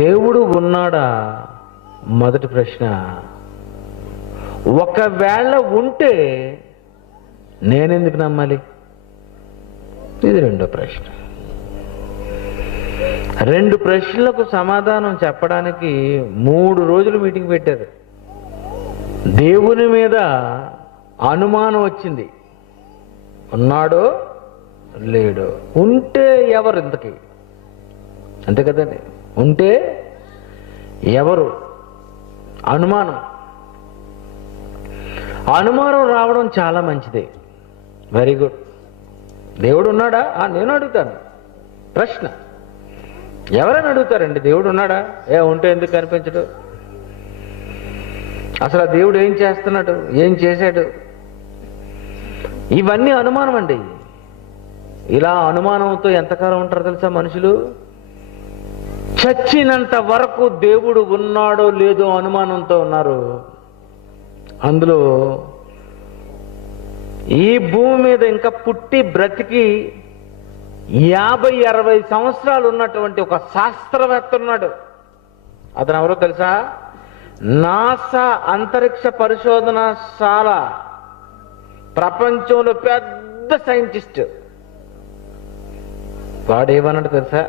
దేవుడు ఉన్నాడా? మొదటి ప్రశ్న. ఒకవేళ ఉంటే నేనెందుకు నమ్మాలి? ఇది రెండో ప్రశ్న. రెండు ప్రశ్నలకు సమాధానం చెప్పడానికి 3 రోజులు మీటింగ్ పెట్టారు. దేవుని మీద అనుమానం వచ్చింది. ఉన్నాడో లేడో? ఉంటే ఎవరు ఇంతకీ? అంతే కదండి. ఉంటే ఎవరు? అనుమానం రావడం చాలా మంచిదే. Very good. దేవుడు ఉన్నాడా? నేను అడుగుతాను. ప్రశ్న ఎవరైనా అడుగుతారండి, దేవుడు ఉన్నాడా? ఉంటే ఎందుకు కనిపించడు? అసలు ఆ దేవుడు ఏం చేస్తున్నాడు, ఏం చేశాడు? ఇవన్నీ అనుమానం అండి. ఇలా అనుమానంతో ఎంతకాలం ఉంటారు తెలుసా మనుషులు? చచ్చినంత వరకు దేవుడు ఉన్నాడో లేదో అనుమానంతో ఉన్నారు. అందులో ఈ భూమి మీద ఇంకా పుట్టి బ్రతికి 50-60 సంవత్సరాలు ఉన్నటువంటి ఒక శాస్త్రవేత్త ఉన్నాడు. అతను ఎవరో తెలుసా? నాసా అంతరిక్ష పరిశోధనశాల ప్రపంచంలో పెద్ద సైంటిస్ట్. వాడేమన్నాడు తెలుసా?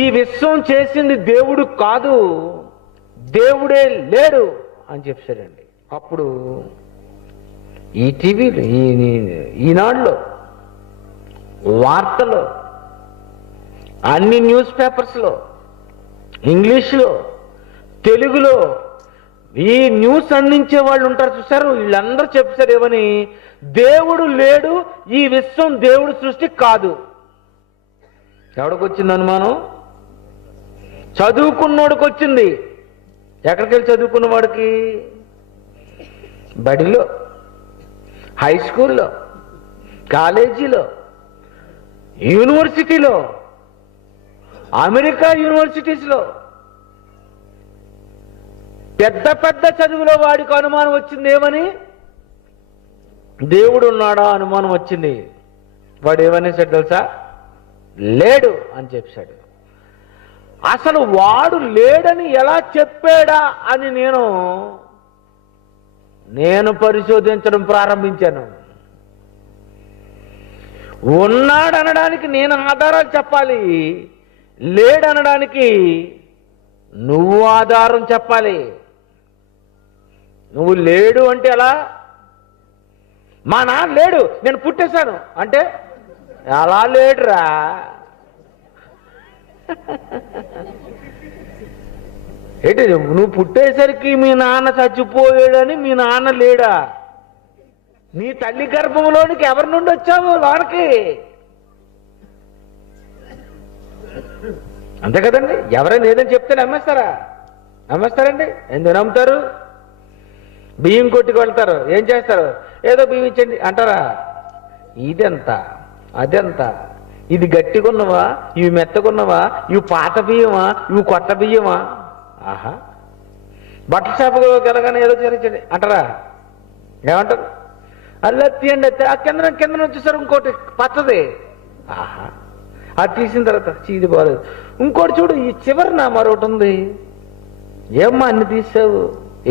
ఈ విశ్వం చేసింది దేవుడు కాదు, దేవుడే లేడు అని చెప్పాడండి. అప్పుడు ఈ టీవీలో, ఈనాడులో, వార్తలో, అన్ని న్యూస్ పేపర్స్లో, ఇంగ్లీష్లో, తెలుగులో ఈ న్యూస్ అందించే వాళ్ళు ఉంటారు చూసారు, వీళ్ళందరూ చెప్పారు ఏమని? దేవుడు లేడు, ఈ విశ్వం దేవుడు సృష్టి కాదు. ఎవడికి వచ్చింది అనుమానం? చదువుకున్నోడికి వచ్చింది. ఎక్కడికి వెళ్ళి చదువుకున్న వాడికి? బడిలో, హై స్కూల్లో, కాలేజీలో, యూనివర్సిటీలో, అమెరికా యూనివర్సిటీస్లో పెద్ద పెద్ద చదువులో వాడికి అనుమానం వచ్చింది. ఏమని? దేవుడు ఉన్నాడా అనుమానం వచ్చింది. వాడు ఏమనేసాడు తెలుసా? లేడు అని చెప్పాడు. అసలు వాడు లేడని ఎలా చెప్పాడా అని నేను పరిశోధించడం ప్రారంభించాను. ఉన్నాడనడానికి నేను ఆధారాలు చెప్పాలి, లేడనడానికి నువ్వు ఆధారం చెప్పాలి. నువ్వు లేడు అంటే ఎలా? మా నాన్న లేడు, నేను పుట్టేశాను అంటే ఎలా లేడురా? ఏంటి, నువ్వు పుట్టేసరికి మీ నాన్న చచ్చిపోయాడని మీ నాన్న లేడా? నీ తల్లి గర్భంలోనికి ఎవరి నుండి వచ్చావు వారికి? అంతే కదండి. ఎవరైనా ఏదని చెప్తే నమ్మేస్తారండి? ఎందుకు నమ్ముతారు? బియ్యం కొట్టుకు వెళ్తారు, ఏం చేస్తారు? ఏదో బియ్యం ఇచ్చండి అంటారా? ఇదెంత అదెంత, ఇది గట్టిగున్నవా, ఇవి మెత్తగున్నవా, ఇవి పాత బియ్యమా, ఇవి కొత్త బియ్యమా? ఆహా, బట్టల షాపుకు వెళ్ళగానే ఏదో చేయించండి అంటారా? ఏమంటారు? అల్లా తీయండి, అయితే ఆ కింద వచ్చేసారు ఇంకోటి పచ్చది. ఆహా, అది తీసిన తర్వాత చీది బాలేదు. ఇంకోటి చూడు, ఈ చివరిన మరొకటి ఉంది. ఏమ్మా అన్ని తీసావు?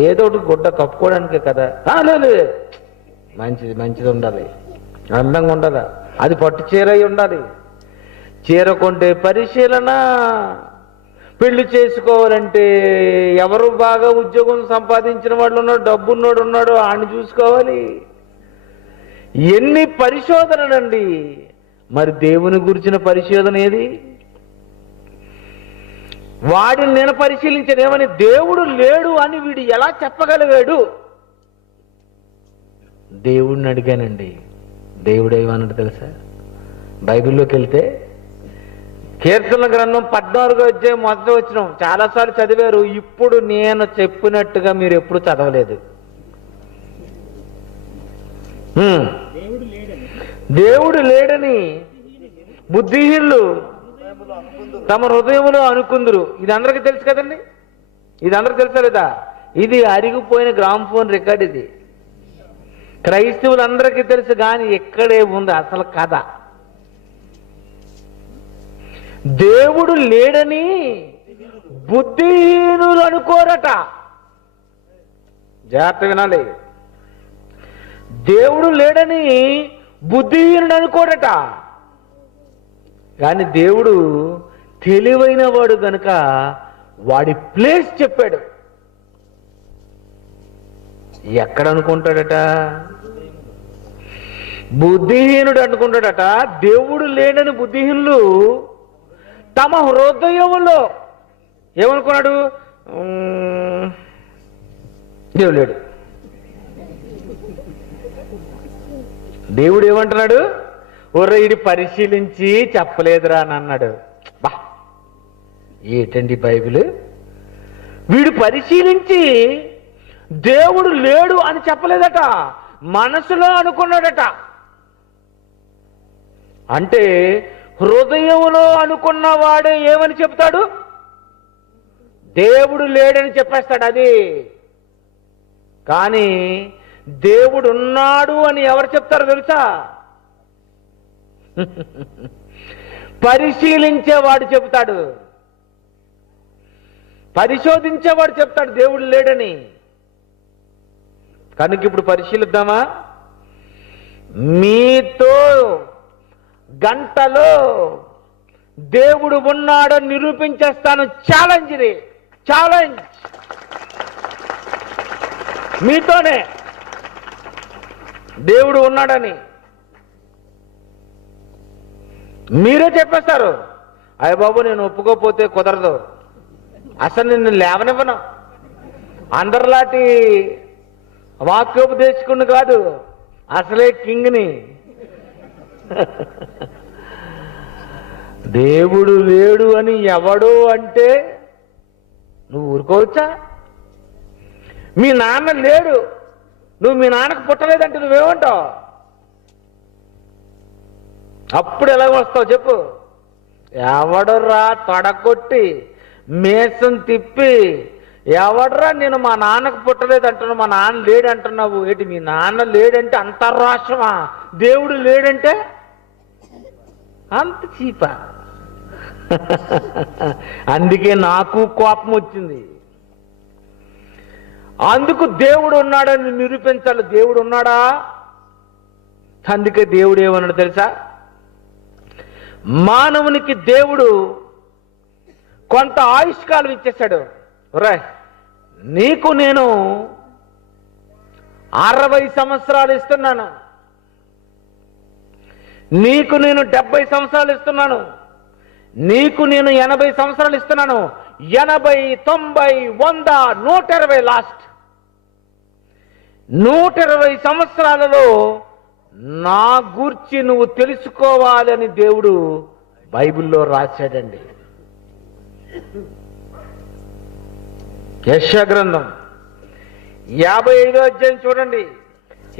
ఏదో ఒకటి గుడ్డ కప్పుకోవడానికే కదా. లేదు, మంచిది ఉండాలి, అందంగా ఉండాలి, అది పట్టు చీర అయి ఉండాలి. చీర కొంటే పరిశీలన, పెళ్లి చేసుకోవాలంటే ఎవరు బాగా ఉద్యోగం సంపాదించిన వాళ్ళు ఉన్నాడు, డబ్బున్నోడు ఉన్నాడు, ఆడిని చూసుకోవాలి. ఎన్ని పరిశోధనలండి. మరి దేవుని గురించిన పరిశోధన ఏది? వాడిని నేను పరిశీలించాను. ఏమని? దేవుడు లేడు అని వీడు ఎలా చెప్పగలిగాడు? దేవుడిని అడిగానండి. దేవుడు ఏమన్నాడు తెలుసా? బైబిల్లోకి వెళ్తే కీర్తనల గ్రంథం 14వ అధ్యాయం మొదటి వచనం చాలాసార్లు చదివారు. ఇప్పుడు నేను చెప్పినట్టుగా మీరు ఎప్పుడు చదవలేదు. దేవుడు లేడని బుద్ధిహీనులు తమ హృదయములో అనుకుందురు. ఇది అందరికీ తెలుసు కదండి. ఇది అందరికీ తెలుసా లేదా? ఇది అరిగిపోయిన గ్రామ్ఫోన్ రికార్డ్. ఇది క్రైస్తవులందరికీ తెలుసు, కానీ ఎక్కడే ఉంది అసలు కథ. దేవుడు లేడని బుద్ధిహీనులు అనుకోరట. జాగ్రత్త వినాలి. దేవుడు లేడని బుద్ధిహీనుడు అనుకోడట. కానీ దేవుడు తెలివైన వాడు గనుక వాడి ప్లేస్ చెప్పాడు. ఎక్కడ అనుకుంటాడట? బుద్ధిహీనుడు అనుకుంటాడట. దేవుడు లేడని బుద్ధిహీనులు తమ హృదయంలో ఏమనుకున్నాడు? దేవుడు లేడు. దేవుడు ఏమంటున్నాడు? ఒర్ర ఇది పరిశీలించి చెప్పలేదురా అని అన్నాడు. బా, ఏంటండి బైబిల్? వీడు పరిశీలించి దేవుడు లేడు అని చెప్పలేదట, మనసులో అనుకున్నాడట. అంటే హృదయంలో అనుకున్నవాడే ఏమని చెప్తాడు? దేవుడు లేడని చెప్పేస్తాడు. అది కానీ దేవుడు ఉన్నాడు అని ఎవరు చెప్తారో తెలుసా? పరిశీలించేవాడు చెప్తాడు, పరిశోధించేవాడు చెప్తాడు దేవుడు లేడని. కనుక ఇప్పుడు పరిశీలిద్దామా? మీతో గంటలో దేవుడు ఉన్నాడని నిరూపించేస్తాను. ఛాలెంజ్, ఇది ఛాలెంజ్. మీతోనే దేవుడు ఉన్నాడని మీరే చెప్పేస్తారు. అయ్య బాబు, నేను ఒప్పుకోపోతే కుదరదు, అసలు నిన్ను లేవనివ్వను, అందరిలాంటి వాక్యోపదేశకుని కాదు, అసలే కింగ్ని. దేవుడు లేడు అని ఎవడు అంటే నువ్వు ఊరుకోవచ్చా? మీ నాన్న లేడు, నువ్వు మీ నాన్నకు పుట్టలేదంటే నువ్వేమంటావు? అప్పుడు ఎలా వస్తావు చెప్పు? ఎవడరా తొడగొట్టి మేసం తిప్పి, ఎవడరా నేను మా నాన్నకు పుట్టలేదు అంటున్నావు, మా నాన్న లేడు అంటున్నావు ఏంటి? మీ నాన్న లేడంటే అంతర్రాష్ట్రమా? దేవుడు లేడంటే అంత చీపా? అందుకే నాకు కోపం వచ్చింది. అందుకు దేవుడు ఉన్నాడని నిరూపించాలి. దేవుడు ఉన్నాడా? అందుకే దేవుడు ఏమన్నాడు తెలుసా? మానవునికి దేవుడు కొంత ఆయుష్కాలం ఇచ్చేశాడు. రే, నీకు నేను 60 సంవత్సరాలు ఇస్తున్నాను, నీకు నేను 70 సంవత్సరాలు ఇస్తున్నాను, నీకు నేను 80 సంవత్సరాలు ఇస్తున్నాను. 80, 90, 100, 120 లాస్ట్ 120 సంవత్సరాలలో నా గూర్చి నువ్వు తెలుసుకోవాలని దేవుడు బైబిల్లో రాశాడండి. యెషయా గ్రంథం 55వ అధ్యాయం చూడండి.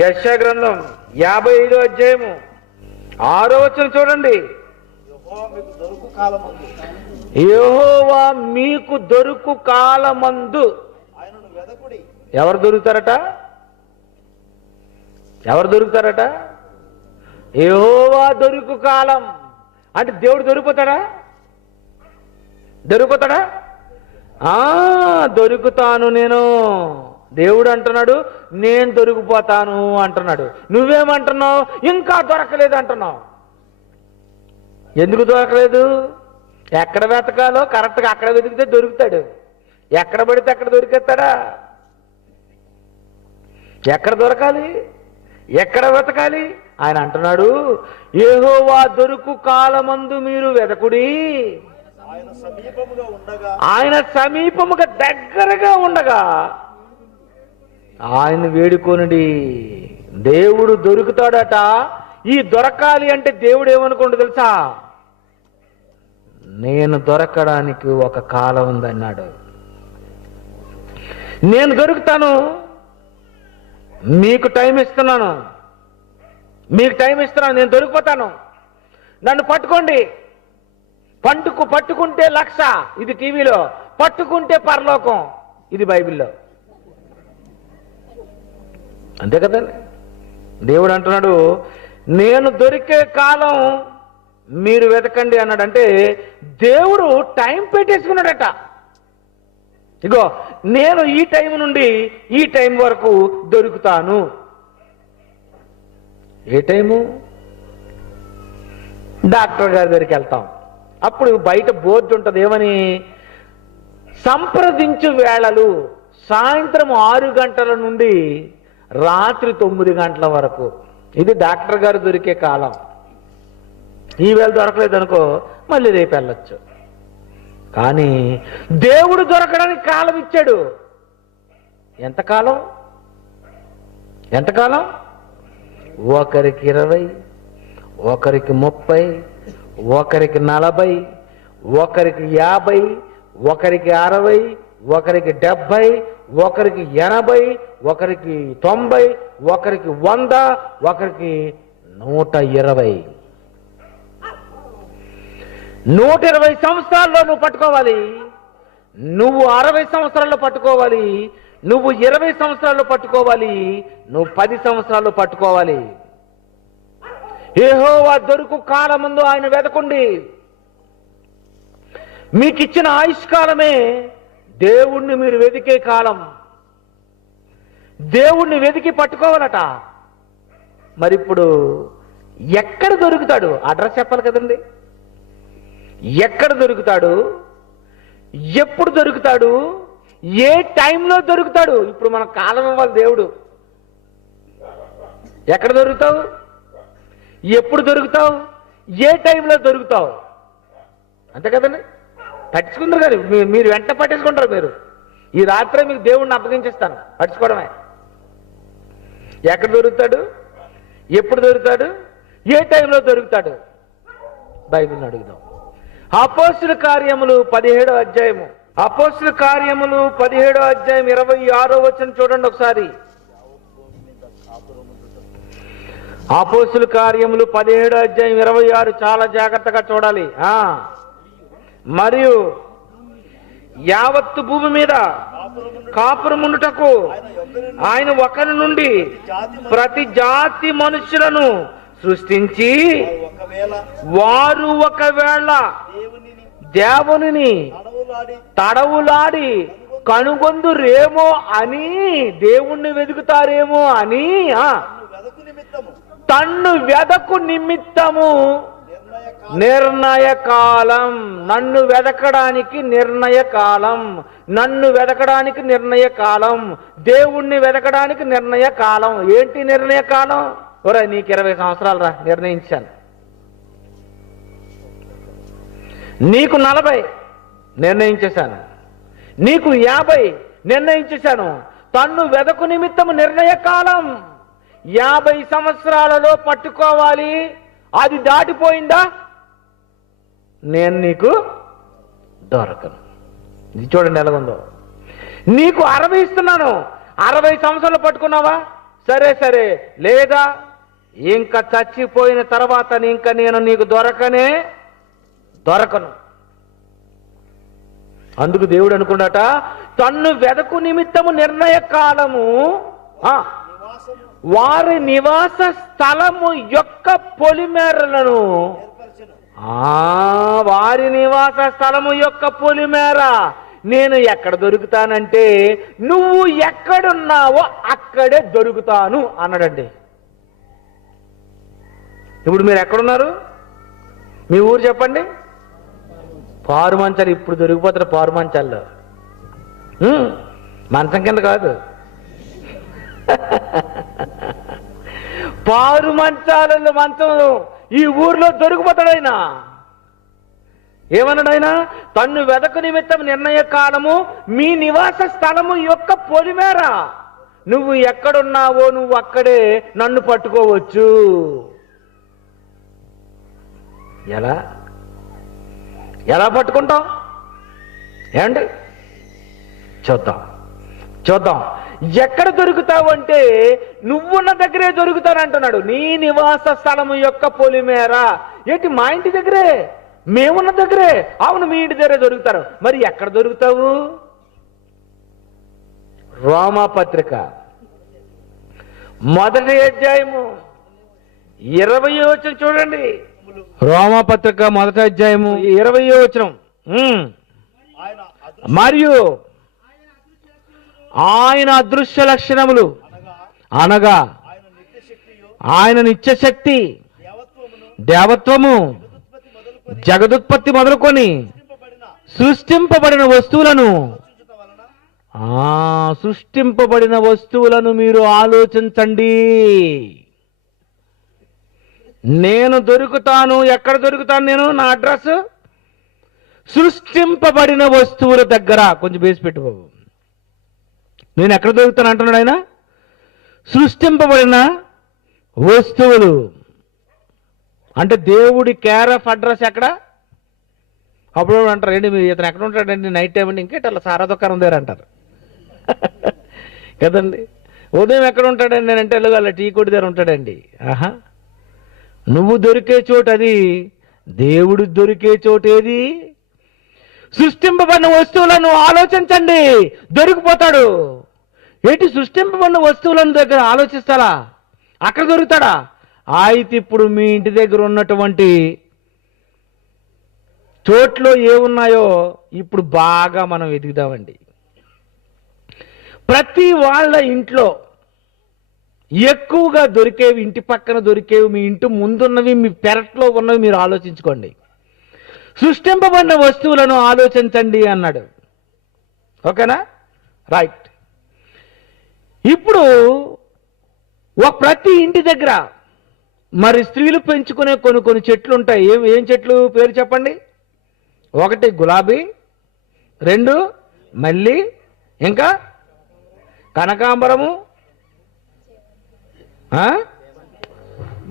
యెషయా గ్రంథం 55వ అధ్యాయము 6వ వచనం చూడండి. యెహోవా మీకు దొరుకు కాలమందు. ఎవరు దొరుకుతారట? ఎవరు దొరుకుతారట? యెహోవా దొరుకు కాలం అంటే దేవుడు దొరికిపోతాడా? దొరికిపోతాడా? దొరుకుతాను నేను. దేవుడు అంటున్నాడు నేను దొరికిపోతాను అంటున్నాడు. నువ్వేమంటున్నావు? ఇంకా దొరకలేదు అంటున్నావు. ఎందుకు దొరకలేదు? ఎక్కడ వెతకాలో కరెక్ట్గా అక్కడ వెతికితే దొరుకుతాడు. ఎక్కడ పడితే అక్కడ దొరికేస్తాడా? ఎక్కడ దొరకాలి? ఎక్కడ వెతకాలి? ఆయన అంటున్నాడు యెహోవా దొరుకు కాలమందు మీరు వెతకుడి, ఆయన సమీపముగా దగ్గరగా ఉండగా ఆయన వేడుకొనుడి. దేవుడు దొరుకుతాడట. ఈ దొరకాలి అంటే దేవుడు ఏమనుకోండి తెలుసా? నేను దొరకడానికి ఒక కాలం ఉందన్నాడు. నేను దొరుకుతాను, మీకు టైం ఇస్తున్నాను, మీకు టైం ఇస్తున్నాను, నేను దొరికిపోతాను, నన్ను పట్టుకోండి. పట్టుకుంటే 1,00,000 ఇది టీవీలో, పట్టుకుంటే పరలోకం ఇది బైబిల్లో. అంతే కదండి. దేవుడు అంటున్నాడు నేను దొరికే కాలం మీరు వెతకండి అన్నాడంటే దేవుడు టైం పెట్టేసుకున్నాడట. ఇగో నేను ఈ టైం నుండి ఈ టైం వరకు దొరుకుతాను. ఏ టైము? డాక్టర్ గారి దగ్గరికి వెళ్తాం. అప్పుడు బయట బోర్డు ఉంటుంది, ఏమని? సంప్రదించు వేళలు సాయంత్రం 6 గంటల నుండి రాత్రి 9 గంటల వరకు. ఇది డాక్టర్ గారు దొరికే కాలం. ఈవేళ దొరకలేదు అనుకో, మళ్ళీ రేపు వెళ్ళొచ్చు. కానీ దేవుడు దొరకడానికి కాలం ఇచ్చాడు. ఎంతకాలం? ఎంతకాలం? ఒకరికి 20, ఒకరికి 30, ఒకరికి 40, ఒకరికి 50, ఒకరికి 60, ఒకరికి 70, ఒకరికి 80, ఒకరికి 90, ఒకరికి 100, ఒకరికి 120. 120 సంవత్సరాల్లో నువ్వు పట్టుకోవాలి. నువ్వు 60 సంవత్సరాల్లో పట్టుకోవాలి. నువ్వు 20 సంవత్సరాల్లో పట్టుకోవాలి. నువ్వు 10 సంవత్సరాల్లో పట్టుకోవాలి. యెహోవా దొరుకు కాలమందు ఆయన వెతకండి. మీకు ఇచ్చిన ఆయుష్కాలమే దేవుణ్ణి మీరు వెతికే కాలం. దేవుణ్ణి వెతికి పట్టుకోవాలట. మరి ఇప్పుడు ఎక్కడ దొరుకుతాడు? అడ్రస్ చెప్పాలి కదండి. ఎక్కడ దొరుకుతాడు? ఎప్పుడు దొరుకుతాడు? ఏ టైంలో దొరుకుతాడు? ఇప్పుడు మన కాలం ఇవ్వాలి దేవుడు. ఎక్కడ దొరుకుతావు? ఎప్పుడు దొరుకుతావు? ఏ టైంలో దొరుకుతావు? అంతే కదండి. పట్టించుకుంటారు కానీ మీరు వెంట పట్టించుకుంటారు. మీరు ఈ రాత్రే మీకు దేవుణ్ణి అప్పగించేస్తాను, పట్టించుకోవడమే. ఎక్కడ దొరుకుతాడు? ఎప్పుడు దొరుకుతాడు? ఏ టైంలో దొరుకుతాడు? బైబిల్ని అడుగుదాం. అపోస్తుల కార్యములు 17వ అధ్యాయము. అపోస్తుల కార్యములు 17వ అధ్యాయం 26వ వచనం చూడండి ఒకసారి. అపోస్తుల కార్యములు 17వ అధ్యాయం 26 చాలా జాగ్రత్తగా చూడాలి. మరియు యావత్తు భూమి మీద కాపురముండుటకు ఆయన ఒకరి నుండి ప్రతి జాతి మనుషులను సృష్టించి వారు ఒకవేళ దేవునిని తడవులాడి కనుగొందురేమో అని, దేవుణ్ణి వెతుకుతారేమో అని, తన్ను వెదకు నిమిత్తము నిర్ణయ కాలం. నన్ను వెదకడానికి నిర్ణయ కాలం. నన్ను వెదకడానికి నిర్ణయ కాలం. దేవుణ్ణి వెదకడానికి నిర్ణయ కాలం. ఏంటి నిర్ణయ కాలం? ఒరే నీకు 20 సంవత్సరాలు రా, నిర్ణయించాను. నీకు 40 నిర్ణయించేశాను. నీకు 50 నిర్ణయించేశాను. తన్ను వెదకు నిమిత్తము నిర్ణయ కాలం. 50 సంవత్సరాలలో పట్టుకోవాలి. అది దాటిపోయిందా నేను నీకు దొరకను. ఇది చూడండి ఎలాగుందో. నీకు 60 ఇస్తున్నాను, 60 సంవత్సరాలు పట్టుకున్నావా? సరే సరే, లేదా ఇంకా చచ్చిపోయిన తర్వాత ఇంకా నేను నీకు దొరకను. అందుకు దేవుడు అనుకున్నట, తన్ను వెదకు నిమిత్తము నిర్ణయ కాలము వారి నివాస స్థలము యొక్క పొలిమేరలను, వారి నివాస స్థలము యొక్క పొలిమేర నేను ఎక్కడ దొరుకుతానంటే నువ్వు ఎక్కడున్నావో అక్కడే దొరుకుతాను అన్నాడండి. ఇప్పుడు మీరు ఎక్కడున్నారు? మీ ఊరు చెప్పండి. పారు మంచాలు ఇప్పుడు దొరికిపోతారు. పారు మంచాల్లో మంచం కింద కాదు, పారు మంచాలలో మంచం ఈ ఊర్లో దొరికిపోతాడు ఆయన. ఏమన్నాడు ఆయన? తన్ను వెదకు నిమిత్తం నిర్ణయ కాలము మీ నివాస స్థలము యొక్క పొలిమేర. నువ్వు ఎక్కడున్నావో నువ్వు అక్కడే నన్ను పట్టుకోవచ్చు. ఎలా పట్టుకుంటాం? ఏమండి చూద్దాం. ఎక్కడ దొరుకుతావు అంటే నువ్వున్న దగ్గరే దొరుకుతానంటున్నాడు. నీ నివాస స్థలము యొక్క పొలిమేర. ఏంటి? మా ఇంటి దగ్గరే, మేమున్న దగ్గరే. అవును, మీ ఇంటి దగ్గరే దొరుకుతారు. మరి ఎక్కడ దొరుకుతావు? రోమాపత్రిక 1వ అధ్యాయము 20వ వచనం చూడండి. రోమపత్రిక 1వ అధ్యాయము 20వ వచనం. మరియు ఆయన అదృశ్య లక్షణములు అనగా ఆయన నిత్యశక్తి, దేవత్వము, జగదుత్పత్తి మొదలుకొని సృష్టింపబడిన వస్తువులను మీరు ఆలోచించండి. నేను దొరుకుతాను. ఎక్కడ దొరుకుతాను నేను? నా అడ్రస్ సృష్టింపబడిన వస్తువుల దగ్గర. కొంచెం బేసి పెట్టు బాబు. నేను ఎక్కడ దొరుకుతాను అంటున్నాడు ఆయన? సృష్టింపబడిన వస్తువులు అంటే దేవుడి కేర్ ఆఫ్ అడ్రస్ ఎక్కడ? అప్పుడు అంటారు, ఏంటి మీరు ఇతను ఎక్కడ ఉంటాడండి నైట్ టైం అండి? ఇంకేట సారా దుకాణం దగ్గర అంటారు కదండి. ఉదయం ఎక్కడ ఉంటాడండి నేను అంటే వెళ్ళగల టీ కొట్టి దగ్గర ఉంటాడండి. ఆహా, నువ్వు దొరికే చోటు అది. దేవుడు దొరికే చోటు ఏది? సృష్టింపబడిన వస్తువులను ఆలోచించండి, దొరికిపోతాడు. ఏంటి సృష్టింపబడిన వస్తువులను దగ్గర ఆలోచిస్తారా? అక్కడ దొరుకుతాడా? అయితే ఇప్పుడు మీ ఇంటి దగ్గర ఉన్నటువంటి చోట్లో ఏమున్నాయో ఇప్పుడు బాగా మనం వెతుకుదామండి. ప్రతి వాళ్ళ ఇంట్లో ఎక్కువగా దొరికేవి, ఇంటి పక్కన దొరికేవి, మీ ఇంటి ముందున్నవి, మీ పెరట్లో ఉన్నవి మీరు ఆలోచించుకోండి. సృష్టింపబడిన వస్తువులను ఆలోచించండి అన్నాడు. ఓకేనా? రైట్. ఇప్పుడు ప్రతి ఇంటి దగ్గర మరి స్త్రీలు పెంచుకునే కొన్ని చెట్లు ఉంటాయి. ఏం చెట్లు పేరు చెప్పండి? 1 గులాబీ, 2 మల్లి, ఇంకా కనకాంబరము,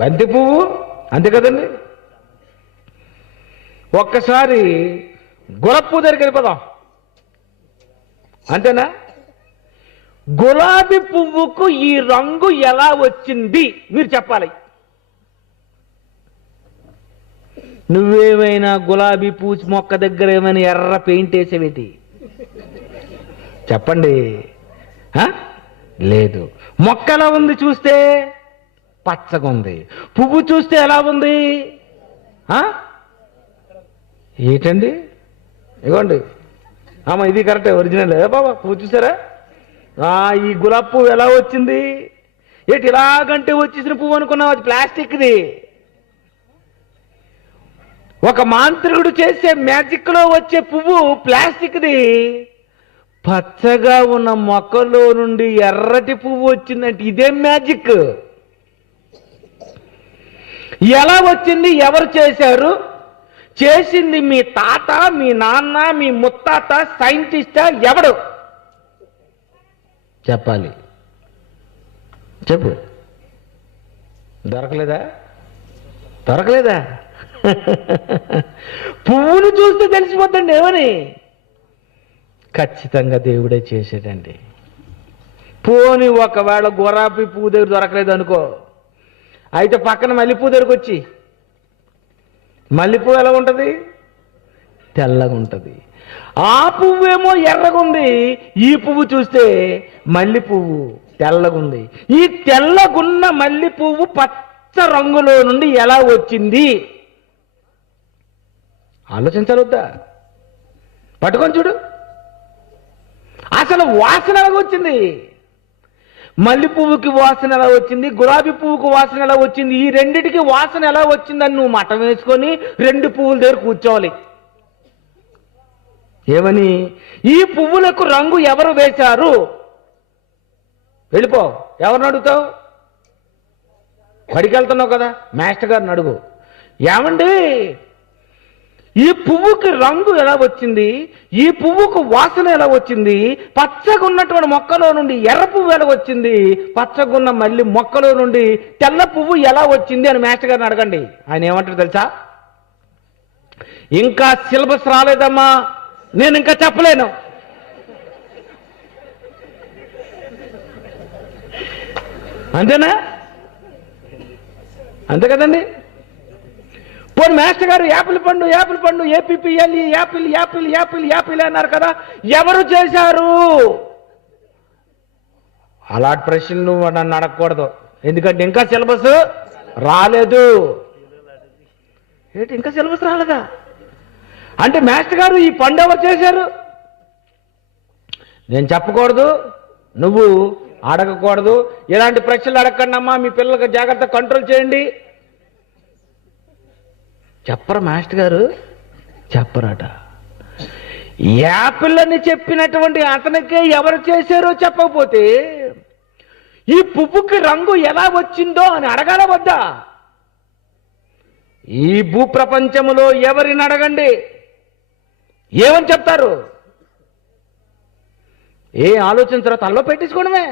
బంతి పువ్వు, అంతే కదండి. ఒక్కసారి గులాబీ పువ్వు దగ్గరికి వెళ్ళిపోదాం. అంతేనా? గులాబీ పువ్వుకు ఈ రంగు ఎలా వచ్చింది మీరు చెప్పాలి. నువ్వేమైనా గులాబీ పూచి మొక్క దగ్గర ఏమైనా ఎర్ర పెయింట్ వేసేవేటి? చెప్పండి. లేదు. మొక్క ఎలా ఉంది చూస్తే? పచ్చగా ఉంది. పువ్వు చూస్తే ఎలా ఉంది? ఏంటండి? ఇగోండి, ఇది కరెక్టే, ఒరిజినల్. బాబా పువ్వు చూసారా? ఈ గులాబీ పువ్వు ఎలా వచ్చింది? ఏంటి ఇలాగంటే వచ్చేసిన పువ్వు అనుకున్నావు? అది ప్లాస్టిక్ది. ఒక మాంత్రికుడు చేసే మ్యాజిక్ లో వచ్చే పువ్వు ప్లాస్టిక్ది. పచ్చగా ఉన్న మొక్కలో నుండి ఎర్రటి పువ్వు వచ్చిందంటే ఇదేం మ్యాజిక్? ఎలా వచ్చింది? ఎవరు చేశారు? చేసింది మీ తాత, మీ నాన్న, మీ ముత్తాత, సైంటిస్టా? ఎవడు చెప్పాలి? చెప్పు. దొరకలేదా? పువ్వును చూస్తే తెలిసిపోతండి ఏమని. ఖచ్చితంగా దేవుడే చేసాడండి. పోని ఒకవేళ గులాబీ పువ్వు దగ్గర దొరకలేదు అనుకో, అయితే పక్కన మల్లెపూ దగ్గరకు వచ్చి, మల్లెపూ ఎలా ఉంటుంది? తెల్లగా ఉంటుంది. ఆ పువ్వేమో ఎర్రగుంది, ఈ పువ్వు చూస్తే మల్లె పువ్వు తెల్లగుంది. ఈ తెల్లగున్న మల్లె పువ్వు పచ్చ రంగులో నుండి ఎలా వచ్చింది? ఆలోచించాలొద్దా? పట్టుకొని చూడు. అసలు వాసన ఎలా వచ్చింది? మల్లె పువ్వుకి వాసన ఎలా వచ్చింది? గులాబీ పువ్వుకి వాసన ఎలా వచ్చింది? ఈ రెండిటికి వాసన ఎలా వచ్చిందని నువ్వు మఠం వేసుకొని 2 పువ్వుల దగ్గర కూర్చోవాలి. ఏమని? ఈ పువ్వులకు రంగు ఎవరు వేశారు? వెళ్ళిపో. ఎవరిని అడుగుతావు? బడికి వెళ్తున్నావు కదా, మాస్టర్ గారిని అడుగు. ఏమండి ఈ పువ్వుకి రంగు ఎలా వచ్చింది? ఈ పువ్వుకు వాసన ఎలా వచ్చింది? పచ్చగున్నటువంటి మొక్కలో నుండి ఎర్ర పువ్వు ఎలా వచ్చింది? పచ్చగున్న మళ్ళీ మొక్కలో నుండి తెల్ల పువ్వు ఎలా వచ్చింది అని మాస్టర్ గారిని అడగండి. ఆయన ఏమంటారు తెలుసా? ఇంకా సిలబస్ రాలేదమ్మా, నేను ఇంకా చెప్పలేను. అంతేనా? అంతే కదండి. పోనీ మాస్టర్ గారు యాపిల్ పండు ఏపీఎల్ఈ యాపిల్ అన్నారు కదా, ఎవరు చేశారు? అలాంటి ప్రశ్నలు నన్ను అడగకూడదు, ఎందుకంటే ఇంకా సిలబస్ రాలేదు. ఏంటి ఇంకా సిలబస్ రాలేదా అంటే మాస్టర్ గారు ఈ పండు ఎవరు చేశారు? నేను చెప్పకూడదు, నువ్వు అడగకూడదు. ఇలాంటి ప్రశ్నలు అడగకండి అమ్మా, మీ పిల్లలకు జాగ్రత్త కంట్రోల్ చేయండి. చెప్పరు మాస్టర్ గారు, చెప్పరాట. యాపిల్ అని చెప్పినటువంటి అతనికే ఎవరు చేశారో చెప్పకపోతే ఈ పువ్వుకి రంగు ఎలా వచ్చిందో అని అడగాల వద్దా? ఈ భూప్రపంచములో ఎవరిని అడగండి, ఏమని చెప్తారు? ఏ ఆలోచించరా, తల్లో పెట్టించుకోవడమే.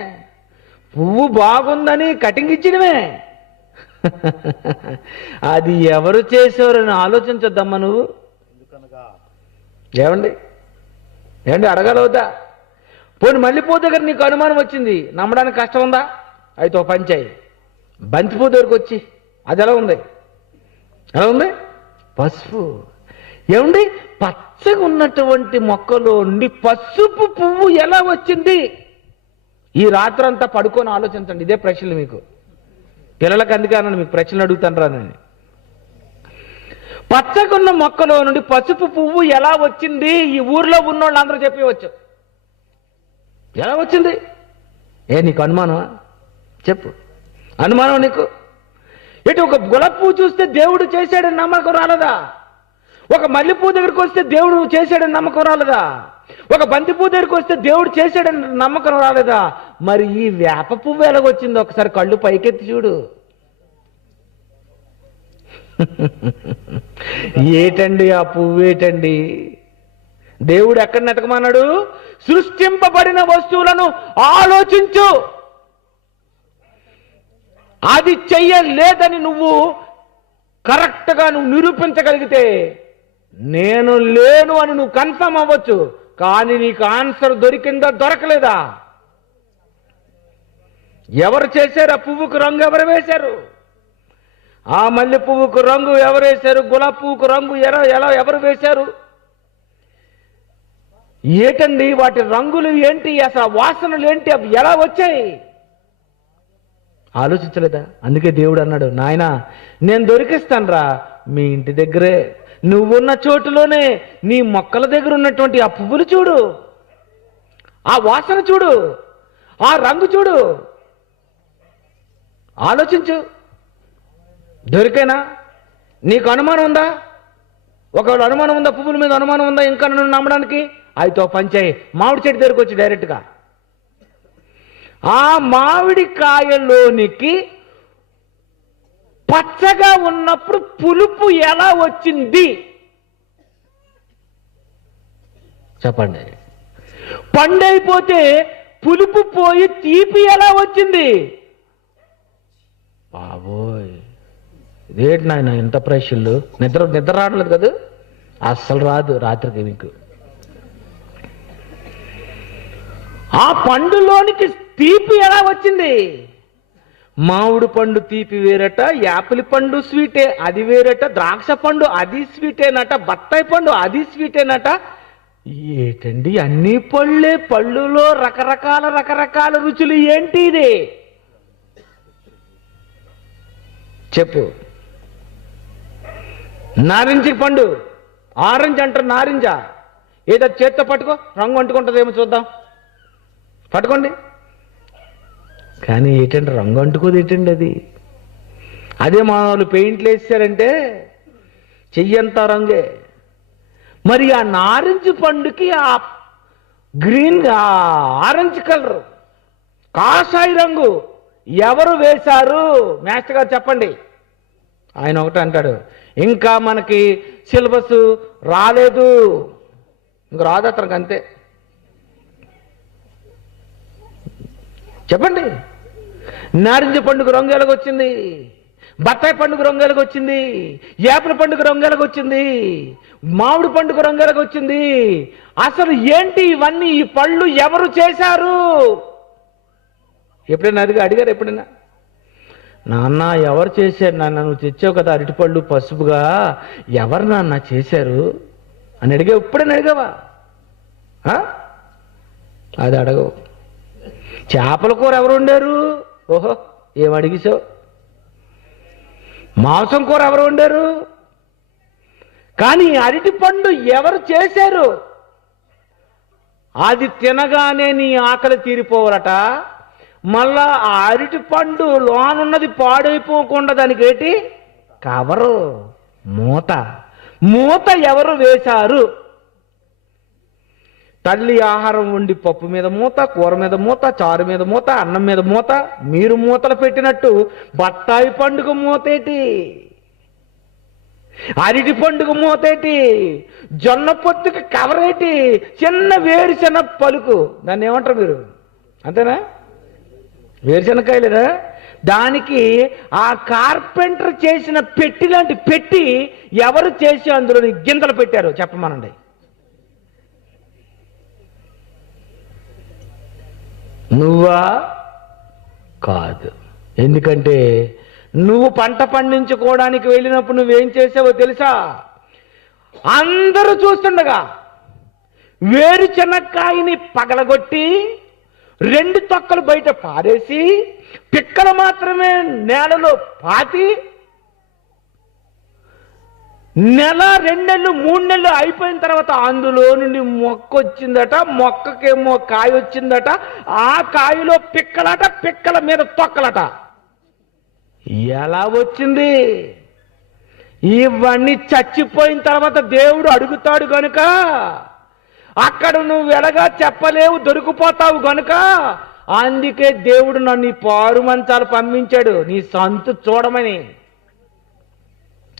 పువ్వు బాగుందని కటింగ్ ఇచ్చడమే. అది ఎవరు చేశారని ఆలోచించొద్దమ్మా నువ్వు. ఏమండి ఏమండి అడగలవుదా? పోనీ మల్లెపూ దగ్గర నీకు అనుమానం వచ్చింది, నమ్మడానికి కష్టం ఉందా? అయితే ఓ పని చేయి, బంతిపూ దగ్గరకు వచ్చి అది ఎలా ఉంది, ఎలా ఉంది? పసుపు. ఏమండి పచ్చగా ఉన్నటువంటి మొక్కలో నుండి పసుపు పువ్వు ఎలా వచ్చింది? ఈ రాత్రంతా పడుకొని ఆలోచించండి. ఇదే ప్రశ్నలు మీకు పిల్లలకు, అందుకే అన్నాను మీకు ప్రశ్నలు అడుగుతాను రానని. పచ్చగున్న మొక్కలో నుండి పసుపు పువ్వు ఎలా వచ్చింది? ఈ ఊర్లో ఉన్నోళ్ళు అందరూ చెప్పవచ్చు. ఎలా వచ్చింది? నీకు అనుమానమా? చెప్పు, అనుమానం నీకు? ఇటు ఒక గులాబీ పువ్వు చూస్తే దేవుడు చేశాడని నమ్మకం రాలేదా? ఒక మల్లెపూ దగ్గరికి వస్తే దేవుడు చేశాడని నమ్మకం రాలేదా? ఒక బంతి పువ్వు దగ్గరికి వస్తే దేవుడు చేశాడని నమ్మకం రాలేదా? మరి ఈ వేప పువ్వు ఎలాగొచ్చిందో ఒకసారి కళ్ళు పైకెత్తి చూడు. ఏటండి ఆ పువ్వు ఏటండి? దేవుడు ఎక్కడ నెతకమన్నాడు? సృష్టింపబడిన వస్తువులను ఆలోచించు. అది చెయ్యలేదని నువ్వు కరెక్ట్గా నువ్వు నిరూపించగలిగితే నేను లేను అని నువ్వు కన్ఫర్మ్ అవ్వచ్చు. కానీ నీకు ఆన్సర్ దొరికిందా దొరకలేదా? ఎవరు చేశారు? ఆ పువ్వుకు రంగు ఎవరు వేశారు? ఆ మల్లె పువ్వుకు రంగు ఎవరు వేశారు? గులాబీ పువ్వుకు రంగు ఎలా ఎవరు వేశారు? ఏటండి వాటి రంగులు ఏంటి? అసలు వాసనలు ఏంటి? అవి ఎలా వచ్చాయి? ఆలోచించలేదా? అందుకే దేవుడు అన్నాడు, నాయనా నేను దొరికిస్తానురా మీ ఇంటి దగ్గరే, నువ్వున్న చోటులోనే నీ మొక్కల దగ్గర ఉన్నటువంటి ఆ పువ్వులు చూడు, ఆ వాసన చూడు, ఆ రంగు చూడు, ఆలోచించు. దొరికేనా? నీకు అనుమానం ఉందా? ఒకవేళ అనుమానం ఉందా, పువ్వుల మీద అనుమానం ఉందా ఇంకా నన్ను నమ్మడానికి? అయితే పంచాయి మామిడి చెట్టు దగ్గరకు వచ్చి డైరెక్ట్గా ఆ మామిడి కాయలోనికి పచ్చగా ఉన్నప్పుడు పులుపు ఎలా వచ్చింది చెప్పండి. పండైపోతే పులుపు పోయి తీపి ఎలా వచ్చింది? బాబోయ్ ఇదేంటి నాయన ఇంత ప్రశ్నలు? నిద్ర రావట్లేదు కదా? అస్సలు రాదు రాత్రికి మీకు. ఆ పండులోనికి తీపి ఎలా వచ్చింది? మామిడి పండు తీపి వేరట, యాపిల్ పండు స్వీటే అది వేరట, ద్రాక్ష పండు అది స్వీటేనట, బత్తాయి పండు అది స్వీటేనట. ఏటండి అన్ని పళ్ళే, పళ్ళులో రకరకాల రుచులు ఏంటి ఇది? చెప్పు. నారింజ పండు, ఆరెంజ్ అంటారు, నారింజ ఏదో చేత్తో పట్టుకో, రంగు అంటుకుంటుందేమో చూద్దాం, పట్టుకోండి. కానీ ఏంటంటే రంగు అంటుకోదు ఏంటండి అది? అదే మా వాళ్ళు పెయింట్లు వేసారంటే చెయ్యంతా రంగే. మరి ఆ నారింజ పండుకి ఆ గ్రీన్ ఆరెంజ్ కలర్ కాషాయ రంగు ఎవరు వేశారు? మాస్టర్ గారు చెప్పండి. ఆయన ఒకటి అంటాడు, ఇంకా మనకి సిలబస్ రాలేదు, ఇంక రాదు అతనికి, అంతే. చెప్పండి. నారింజ పండుగ రంగు ఎలాగొచ్చింది? బత్తాయి పండుగ రంగు ఎలాగొచ్చింది? యాపిల్ పండుగ రంగు ఎలాగొచ్చింది? మామిడి పండుగ రంగు ఎలాగొచ్చింది? అసలు ఏంటి ఇవన్నీ? ఈ పళ్ళు ఎవరు చేశారు? ఎప్పుడైనా అడిగారు ఎప్పుడైనా? నాన్న ఎవరు చేశారు నాన్న, నువ్వు తెచ్చావు కదా అరటిపళ్ళు పసుపుగా, ఎవరు నాన్న చేశారు అని అడిగావు? ఎప్పుడైనా అడిగావా? అది అడగవు. చేపల కూర ఎవరు వండారు? ఓహో ఏం అడిగిసావు. మాంసం కూర ఎవరు వండారు? కానీ అరటి పండు ఎవరు చేశారు? అది తినగానే నీ ఆకలి తీరిపోవాలట. మళ్ళా ఆ అరటి పండు లోనున్నది పాడైపోకుండా దానికి ఏంటి? కవరు, మూత. మూత ఎవరు వేశారు? తల్లి ఆహారం వండి పప్పు మీద మూత, కూర మీద మూత, చారు మీద మూత, అన్నం మీద మూత. మీరు మూతలు పెట్టినట్టు బత్తాయి పండుగ మూతేటి, అరటి పండుగ మూతేటి, జొన్న పొత్తుకి కవరేటి, చిన్న వేరుశెన పలుకు, దాన్ని ఏమంటారు మీరు? అంతేనా? వేరుశెనకాయలేదా? దానికి ఆ కార్పెంటర్ చేసిన పెట్టి లాంటి పెట్టి ఎవరు చేసి అందులో గింజలు పెట్టారు చెప్పమనండి. నువ్వా? కాదు. ఎందుకంటే నువ్వు పంట పండించుకోవడానికి వెళ్ళినప్పుడు నువ్వేం చేసావో తెలుసా? అందరూ చూస్తుండగా వేరుశెనక్కాయని పగలగొట్టి 2 తొక్కలు బయట పారేసి పిక్కలు మాత్రమే నేలలో పాతి నెల, 2 నెలలు, 3 నెలలు అయిపోయిన తర్వాత అందులో నుండి మొక్క వచ్చిందట. మొక్కకేమో కాయ వచ్చిందట. ఆ కాయలో పిక్కలట, పిక్కల మీద తొక్కలట. ఎలా వచ్చింది? ఇవన్నీ చచ్చిపోయిన తర్వాత దేవుడు అడుగుతాడు గనుక, అక్కడ నువ్వు ఎలాగా చెప్పలేవు, దొరికిపోతావు గనుక, అందుకే దేవుడు నన్ను ఈ పారు మంచాలు పంపించాడు నీ సంతు చూడమని.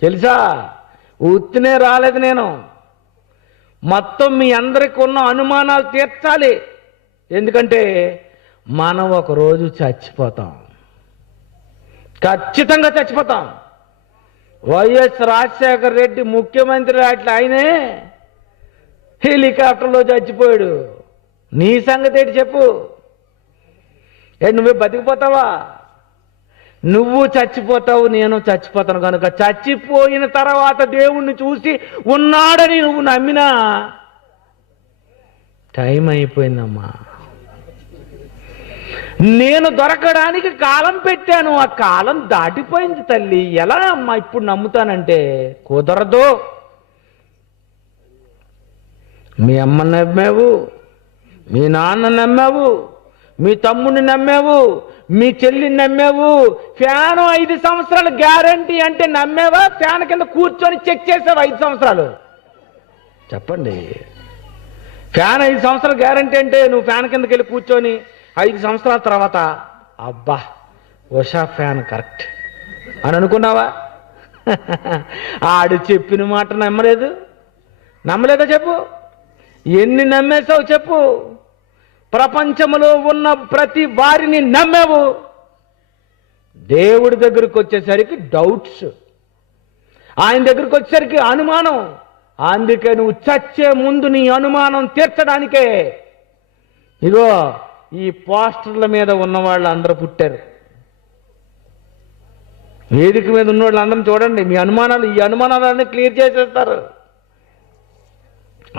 తెలుసా? ఉత్తినే రాలేదు నేను. మొత్తం మీ అందరికి ఉన్న అనుమానాలు తీర్చాలి. ఎందుకంటే మనం ఒకరోజు చచ్చిపోతాం, ఖచ్చితంగా చచ్చిపోతాం. వైఎస్ రాజశేఖర రెడ్డి ముఖ్యమంత్రి అట్లా ఆయనే హెలికాప్టర్లో చచ్చిపోయాడు. నీ సంగతి ఏంటి చెప్పు? నువ్వే బతికిపోతావా? నువ్వు చచ్చిపోతావు, నేను చచ్చిపోతాను. కనుక చచ్చిపోయిన తర్వాత దేవుణ్ణి చూసి ఉన్నాడని నువ్వు నమ్మినా టైం అయిపోయిందమ్మా. నేను దొరకడానికి కాలం పెట్టాను, ఆ కాలం దాటిపోయింది తల్లి. ఎలా అమ్మా ఇప్పుడు నమ్ముతానంటే కుదరదు. మీ అమ్మ నమ్మావు, మీ నాన్న నమ్మావు, మీ తమ్ముడిని నమ్మావు, మీ చెల్లిని నమ్మావు. ఫ్యాను 5 సంవత్సరాలు గ్యారంటీ అంటే నమ్మావా? ఫ్యాన్ కింద కూర్చొని చెక్ చేసావు 5 సంవత్సరాలు? చెప్పండి. ఫ్యాన్ 5 సంవత్సరాలు గ్యారంటీ అంటే నువ్వు ఫ్యాన్ కిందకి వెళ్ళి కూర్చొని 5 సంవత్సరాల తర్వాత అబ్బా ఉషా ఫ్యాన్ కరెక్ట్ అని అనుకున్నావా? ఆడు చెప్పిన మాట నమ్మలేదా చెప్పు? ఎన్ని నమ్మేశావు చెప్పు? ప్రపంచంలో ఉన్న ప్రతి వారిని నమ్మావు. దేవుడి దగ్గరికి వచ్చేసరికి డౌట్స్, ఆయన దగ్గరికి వచ్చేసరికి అనుమానం. అందుకే నువ్వు చచ్చే ముందు నీ అనుమానం తీర్చడానికే ఇగో ఈ పోస్టర్ల మీద ఉన్న వాళ్ళు అందరూ పుట్టారు. వేదిక మీద ఉన్న వాళ్ళు అందరం చూడండి, మీ అనుమానాలు, ఈ అనుమానాలన్నీ క్లియర్ చేసేస్తారు.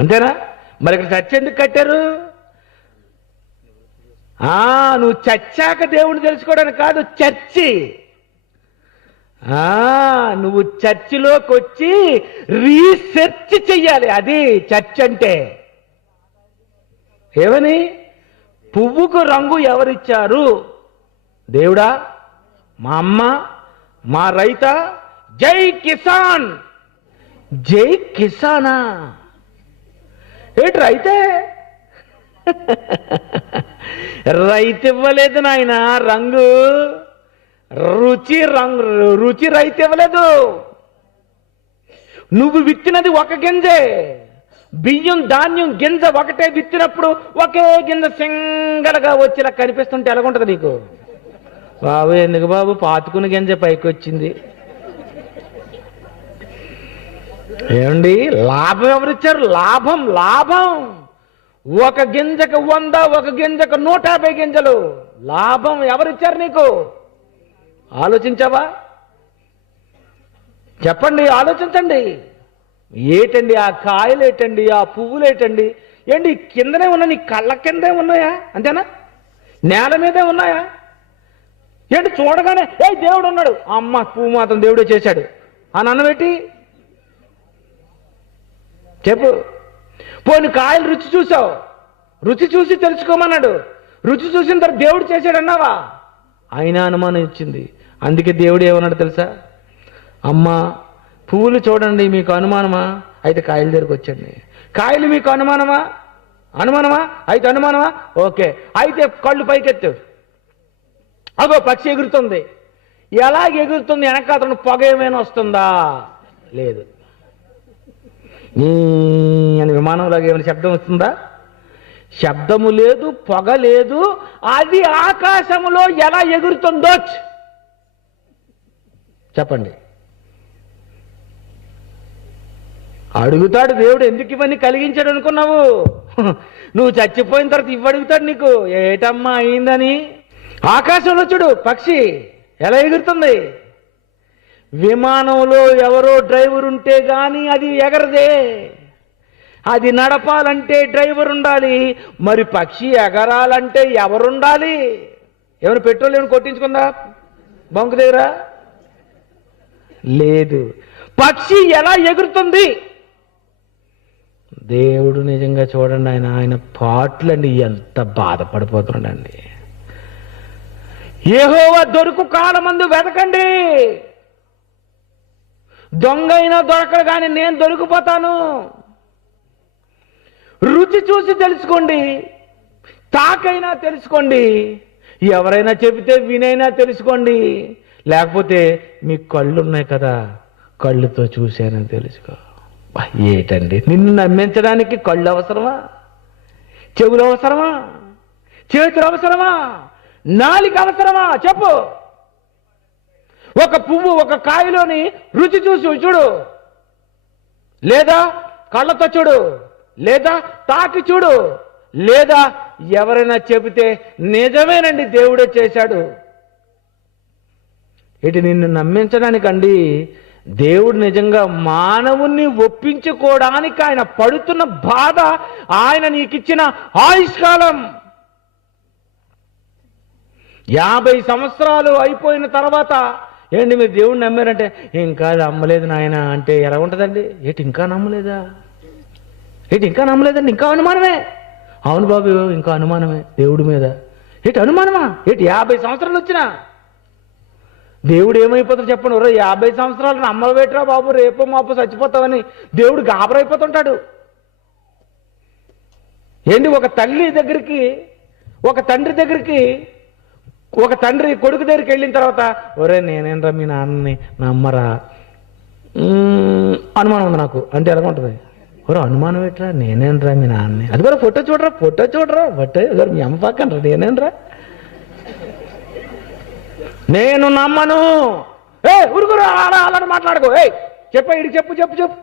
అంతేనా? మరి ఇక్కడ చర్చ ఎందుకు కట్టారు? నువ్వు చచ్చాక దేవుడిని తెలుసుకోవడానికి కాదు చర్చి. నువ్వు చర్చిలోకి వచ్చి రీసెర్చ్ చెయ్యాలి. అది చర్చ్ అంటే. ఏమని? పువ్వుకు రంగు ఎవరిచ్చారు? దేవుడా? మా అమ్మ? మా రైతా? జై కిసాన్. జై కిసానా? ఏంటి రైతే? రైతు ఇవ్వలేదు నాయన రంగు, రుచి రైతు ఇవ్వలేదు. నువ్వు విత్తినది ఒక గింజే. బియ్యం, ధాన్యం గింజ ఒకటే విత్తినప్పుడు ఒకే గింజ సింగల్గా వచ్చేలా కనిపిస్తుంటే ఎలాగుంటుంది నీకు? బాబు ఎందుకు బాబు పాతుకుని గింజ పైకి వచ్చింది? ఏమండి? లాభం ఎవరిచ్చారు? లాభం ఒక గింజకు 100, ఒక గింజకు 150 గింజలు లాభం ఎవరిచ్చారు నీకు? ఆలోచించావా? చెప్పండి, ఆలోచించండి. ఏటండి ఆ కాయలు, ఏటండి ఆ పువ్వులు, ఏటండి ఏంటి కిందనే ఉన్నా? నీ కళ్ళ కిందే ఉన్నాయా? అంతేనా? నేల మీదే ఉన్నాయా? ఏంటి చూడగానే దేవుడు ఉన్నాడు, అమ్మ పువ్వు మాత్రం దేవుడే చేశాడు అని అన్నబెట్టి చెప్పు. పోనీ కాయలు రుచి చూసావు, రుచి చూసి తెలుసుకోమన్నాడు. రుచి చూసిన తర్వాత దేవుడు చేశాడన్నావా? ఆయన అనుమానం ఇచ్చింది. అందుకే దేవుడు ఏమన్నాడు తెలుసా? అమ్మా, పువ్వులు చూడండి మీకు అనుమానమా? అయితే కాయల దగ్గరికి వచ్చండి. కాయలు మీకు అనుమానమా? అనుమానమా? అయితే అనుమానమా? ఓకే, అయితే కళ్ళు పైకెత్తు. అగో పక్షి ఎగురుతుంది. ఎలాగ ఎగురుతుంది? వెనక అతను పొగ ఏమైనా వస్తుందా? లేదు. అని విమానంలాగా ఏమైనా శబ్దం వస్తుందా? శబ్దము లేదు, పొగ లేదు. అది ఆకాశములో ఎలా ఎగురుతుందో చెప్పండి. అడుగుతాడు దేవుడు, ఎందుకు ఇవన్నీ కలిగించాడు అనుకున్నావు? నువ్వు చచ్చిపోయిన తర్వాత ఇవ్వడుగుతాడు నీకు, ఏటమ్మా అయిందని. ఆకాశంలో చూడు పక్షి ఎలా ఎగురుతుంది. విమానంలో ఎవరో డ్రైవర్ ఉంటే గాని అది ఎగరదే. అది నడపాలంటే డ్రైవర్ ఉండాలి. మరి పక్షి ఎగరాలంటే ఎవరుండాలి? ఏమైనా పెట్రోల్ ఏమైనా కొట్టించుకుందా బంకు దగ్గర? లేదు. పక్షి ఎలా ఎగురుతుంది? దేవుడు నిజంగా చూడండి, ఆయన పాటలండి ఎంత బాధపడిపోతుండండి. యెహోవా దొరుకు కాలమందు వెతకండి. దొంగ అయినా దొరకడు కానీ నేను దొరికిపోతాను. రుచి చూసి తెలుసుకోండి, తాకైనా తెలుసుకోండి, ఎవరైనా చెబితే వినైనా తెలుసుకోండి. లేకపోతే మీ కళ్ళు ఉన్నాయి కదా, కళ్ళుతో చూశానని తెలుసుకో. ఏటండి, నిన్ను నమ్మించడానికి కళ్ళు అవసరమా? చెవులు అవసరమా? చేతులు అవసరమా? నాలుక అవసరమా? చెప్పు. ఒక పువ్వు, ఒక కాయలోని రుచి చూసి చూడు, లేదా కళ్ళతో చూడు, లేదా తాకి చూడు, లేదా ఎవరైనా చెబితే నిజమేనండి దేవుడే చేశాడు. ఇటు నిన్ను నమ్మించడానికండి దేవుడు నిజంగా మానవుణ్ణి ఒప్పించుకోవడానికి ఆయన పడుతున్న బాధ, ఆయన నీకిచ్చిన ఆయుష్కాలం. 50 సంవత్సరాలు అయిపోయిన తర్వాత ఏంటి మీరు దేవుడిని నమ్మారంటే, ఇంకా నమ్మలేదు నాయన అంటే ఎలా ఉంటుందండి? ఏంటి ఇంకా నమ్మలేదా? ఏంటి ఇంకా నమ్మలేదండి? ఇంకా అనుమానమే. అవును బాబు, ఇంకా అనుమానమే దేవుడి మీద. ఏంటి అనుమానమా? ఏంటి 50 సంవత్సరాలు వచ్చినా దేవుడు ఏమైపోతాడు చెప్పండి? 50 సంవత్సరాలు నమ్మబెట్టరా బాబు, రేపు మాపు చచ్చిపోతావని దేవుడు గాబరైపోతుంటాడు. ఏంటి, ఒక తల్లి దగ్గరికి, ఒక తండ్రి దగ్గరికి, ఒక తండ్రి కొడుకు దగ్గరికి వెళ్ళిన తర్వాత, ఒరే నేనేనరా మీ నాన్నని నమ్మరా, అనుమానం ఉంది నాకు అంటే ఎలా ఉంటుంది? ఒరే అనుమానం పెట్టరా, నేనేనరా మీ నాన్నని. అది కూడా ఫోటో చూడరా, ఫోటో మీ అమ్మ పక్కనరా, నేనేనరా, నేను నమ్మను. ఊరుకురా, అలా మాట్లాడుకో. చెప్ప ఇడికి చెప్పు చెప్పు చెప్పు.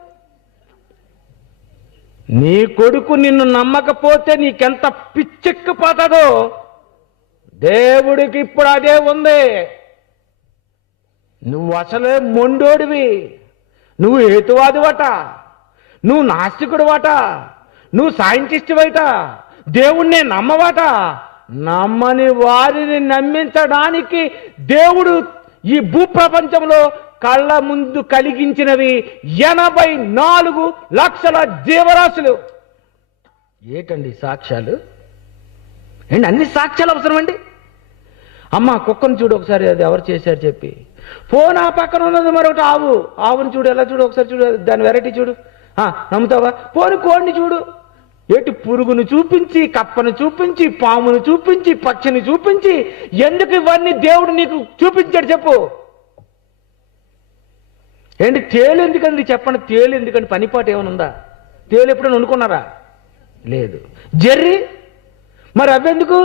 నీ కొడుకు నిన్ను నమ్మకపోతే నీకెంత పిచ్చెక్కిపోతాదో దేవుడికి ఇప్పుడు అదే ఉంది. నువ్వు అసలే మొండోడివి, నువ్వు హేతువాదివట, నువ్వు నాస్తికుడువట, నువ్వు సైంటిస్టువట, దేవుణ్ణి నమ్మవట. నమ్మని వారిని నమ్మించడానికి దేవుడు ఈ భూప్రపంచంలో కళ్ళ ముందు కలిగించినవి 84 లక్షల జీవరాశులు. ఏటండి సాక్ష్యాలు? ఏంటి అన్ని సాక్ష్యాలు అవసరం అండి? అమ్మ కుక్కను చూడు ఒకసారి, అది ఎవరు చేశారు చెప్పి. ఫోన్ ఆ పక్కన ఉన్నది మరొకటి ఆవు, ఆవుని చూడు, ఎలా చూడు ఒకసారి చూడు, దాని వెరైటీ చూడు, నమ్ముతావా? పోని కోడిని చూడు. ఏటి పురుగును చూపించి, కప్పను చూపించి, పామును చూపించి, పక్షిని చూపించి, ఎందుకు ఇవన్నీ దేవుడు నీకు చూపించాడు చెప్పు? ఏంటి తేలు ఎందుకండి చెప్పండి? తేలు ఎందుకండి? పనిపాటు ఏమైనా ఉందా? తేలు ఎప్పుడైనా అనుకున్నారా? లేదు. జర్రి మరి అవెందుకు?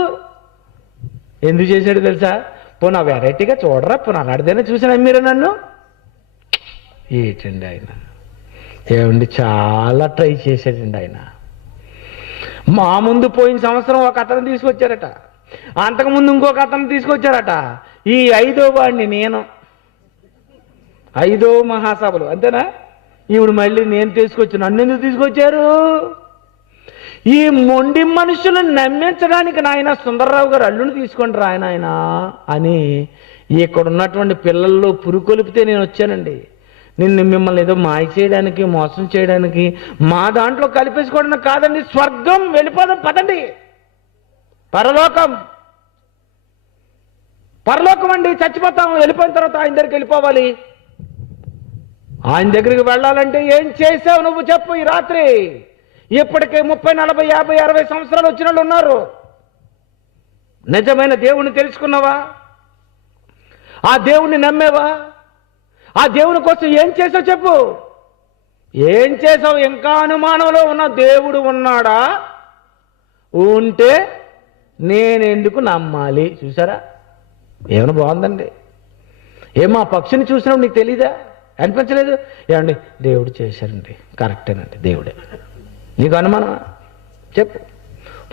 ఎందుకు చేశాడు తెలుసా? పోనా వెరైటీగా చూడరా, పోనా అలాంటిదైనా చూసిన మీరు నన్ను. ఏంటండి ఆయన ఏమండి, చాలా ట్రై చేశాడండి ఆయన. మా ముందు పోయిన సంవత్సరం ఒక అతను తీసుకొచ్చారట, అంతకుముందు ఇంకొక అతను తీసుకొచ్చారట. ఈ 5వ వాడిని నేను, 5వ మహాసభలు అంతేనా? ఇప్పుడు మళ్ళీ నేను తీసుకొచ్చి, నన్ను ఎందుకు తీసుకొచ్చారు? ఈ మొండి మనుషులను నమ్మించడానికి నాయన సుందర్రావు గారు అల్లుని తీసుకోండి ఆయన అని ఇక్కడ ఉన్నటువంటి పిల్లల్లో పురుకొలిపితే నేను వచ్చానండి. మిమ్మల్ని ఏదో మాయ చేయడానికి, మోసం చేయడానికి, మా దాంట్లో కలిపేసుకోవడానికి కాదండి. స్వర్గం వెళ్ళిపోదాం పదండి. పరలోకం అండి. చచ్చిపోతాం, వెళ్ళిపోయిన తర్వాత ఆయన దగ్గరికి వెళ్ళిపోవాలి. ఆయన దగ్గరికి వెళ్ళాలంటే ఏం చేసావు నువ్వు చెప్పు ఈ రాత్రి. ఇప్పటికే 30, 40, 50, 60 సంవత్సరాలు వచ్చిన వాళ్ళు ఉన్నారు. నిజమైన దేవుణ్ణి తెలుసుకున్నావా? ఆ దేవుణ్ణి నమ్మేవా? ఆ దేవుని కోసం ఏం చేసావు చెప్పు. ఏం చేసావు? ఇంకా అనుమానంలో ఉన్న దేవుడు ఉన్నాడా? ఉంటే నేనెందుకు నమ్మాలి? చూసారా, ఏమైనా బాగుందండి. ఏమో ఆ పక్షిని చూసినప్పుడు నీకు తెలీదా? అనిపించలేదు? ఏమండి దేవుడు చేశారండి, కరెక్టేనండి, దేవుడే. నీకు అనుమానమా? చెప్పు.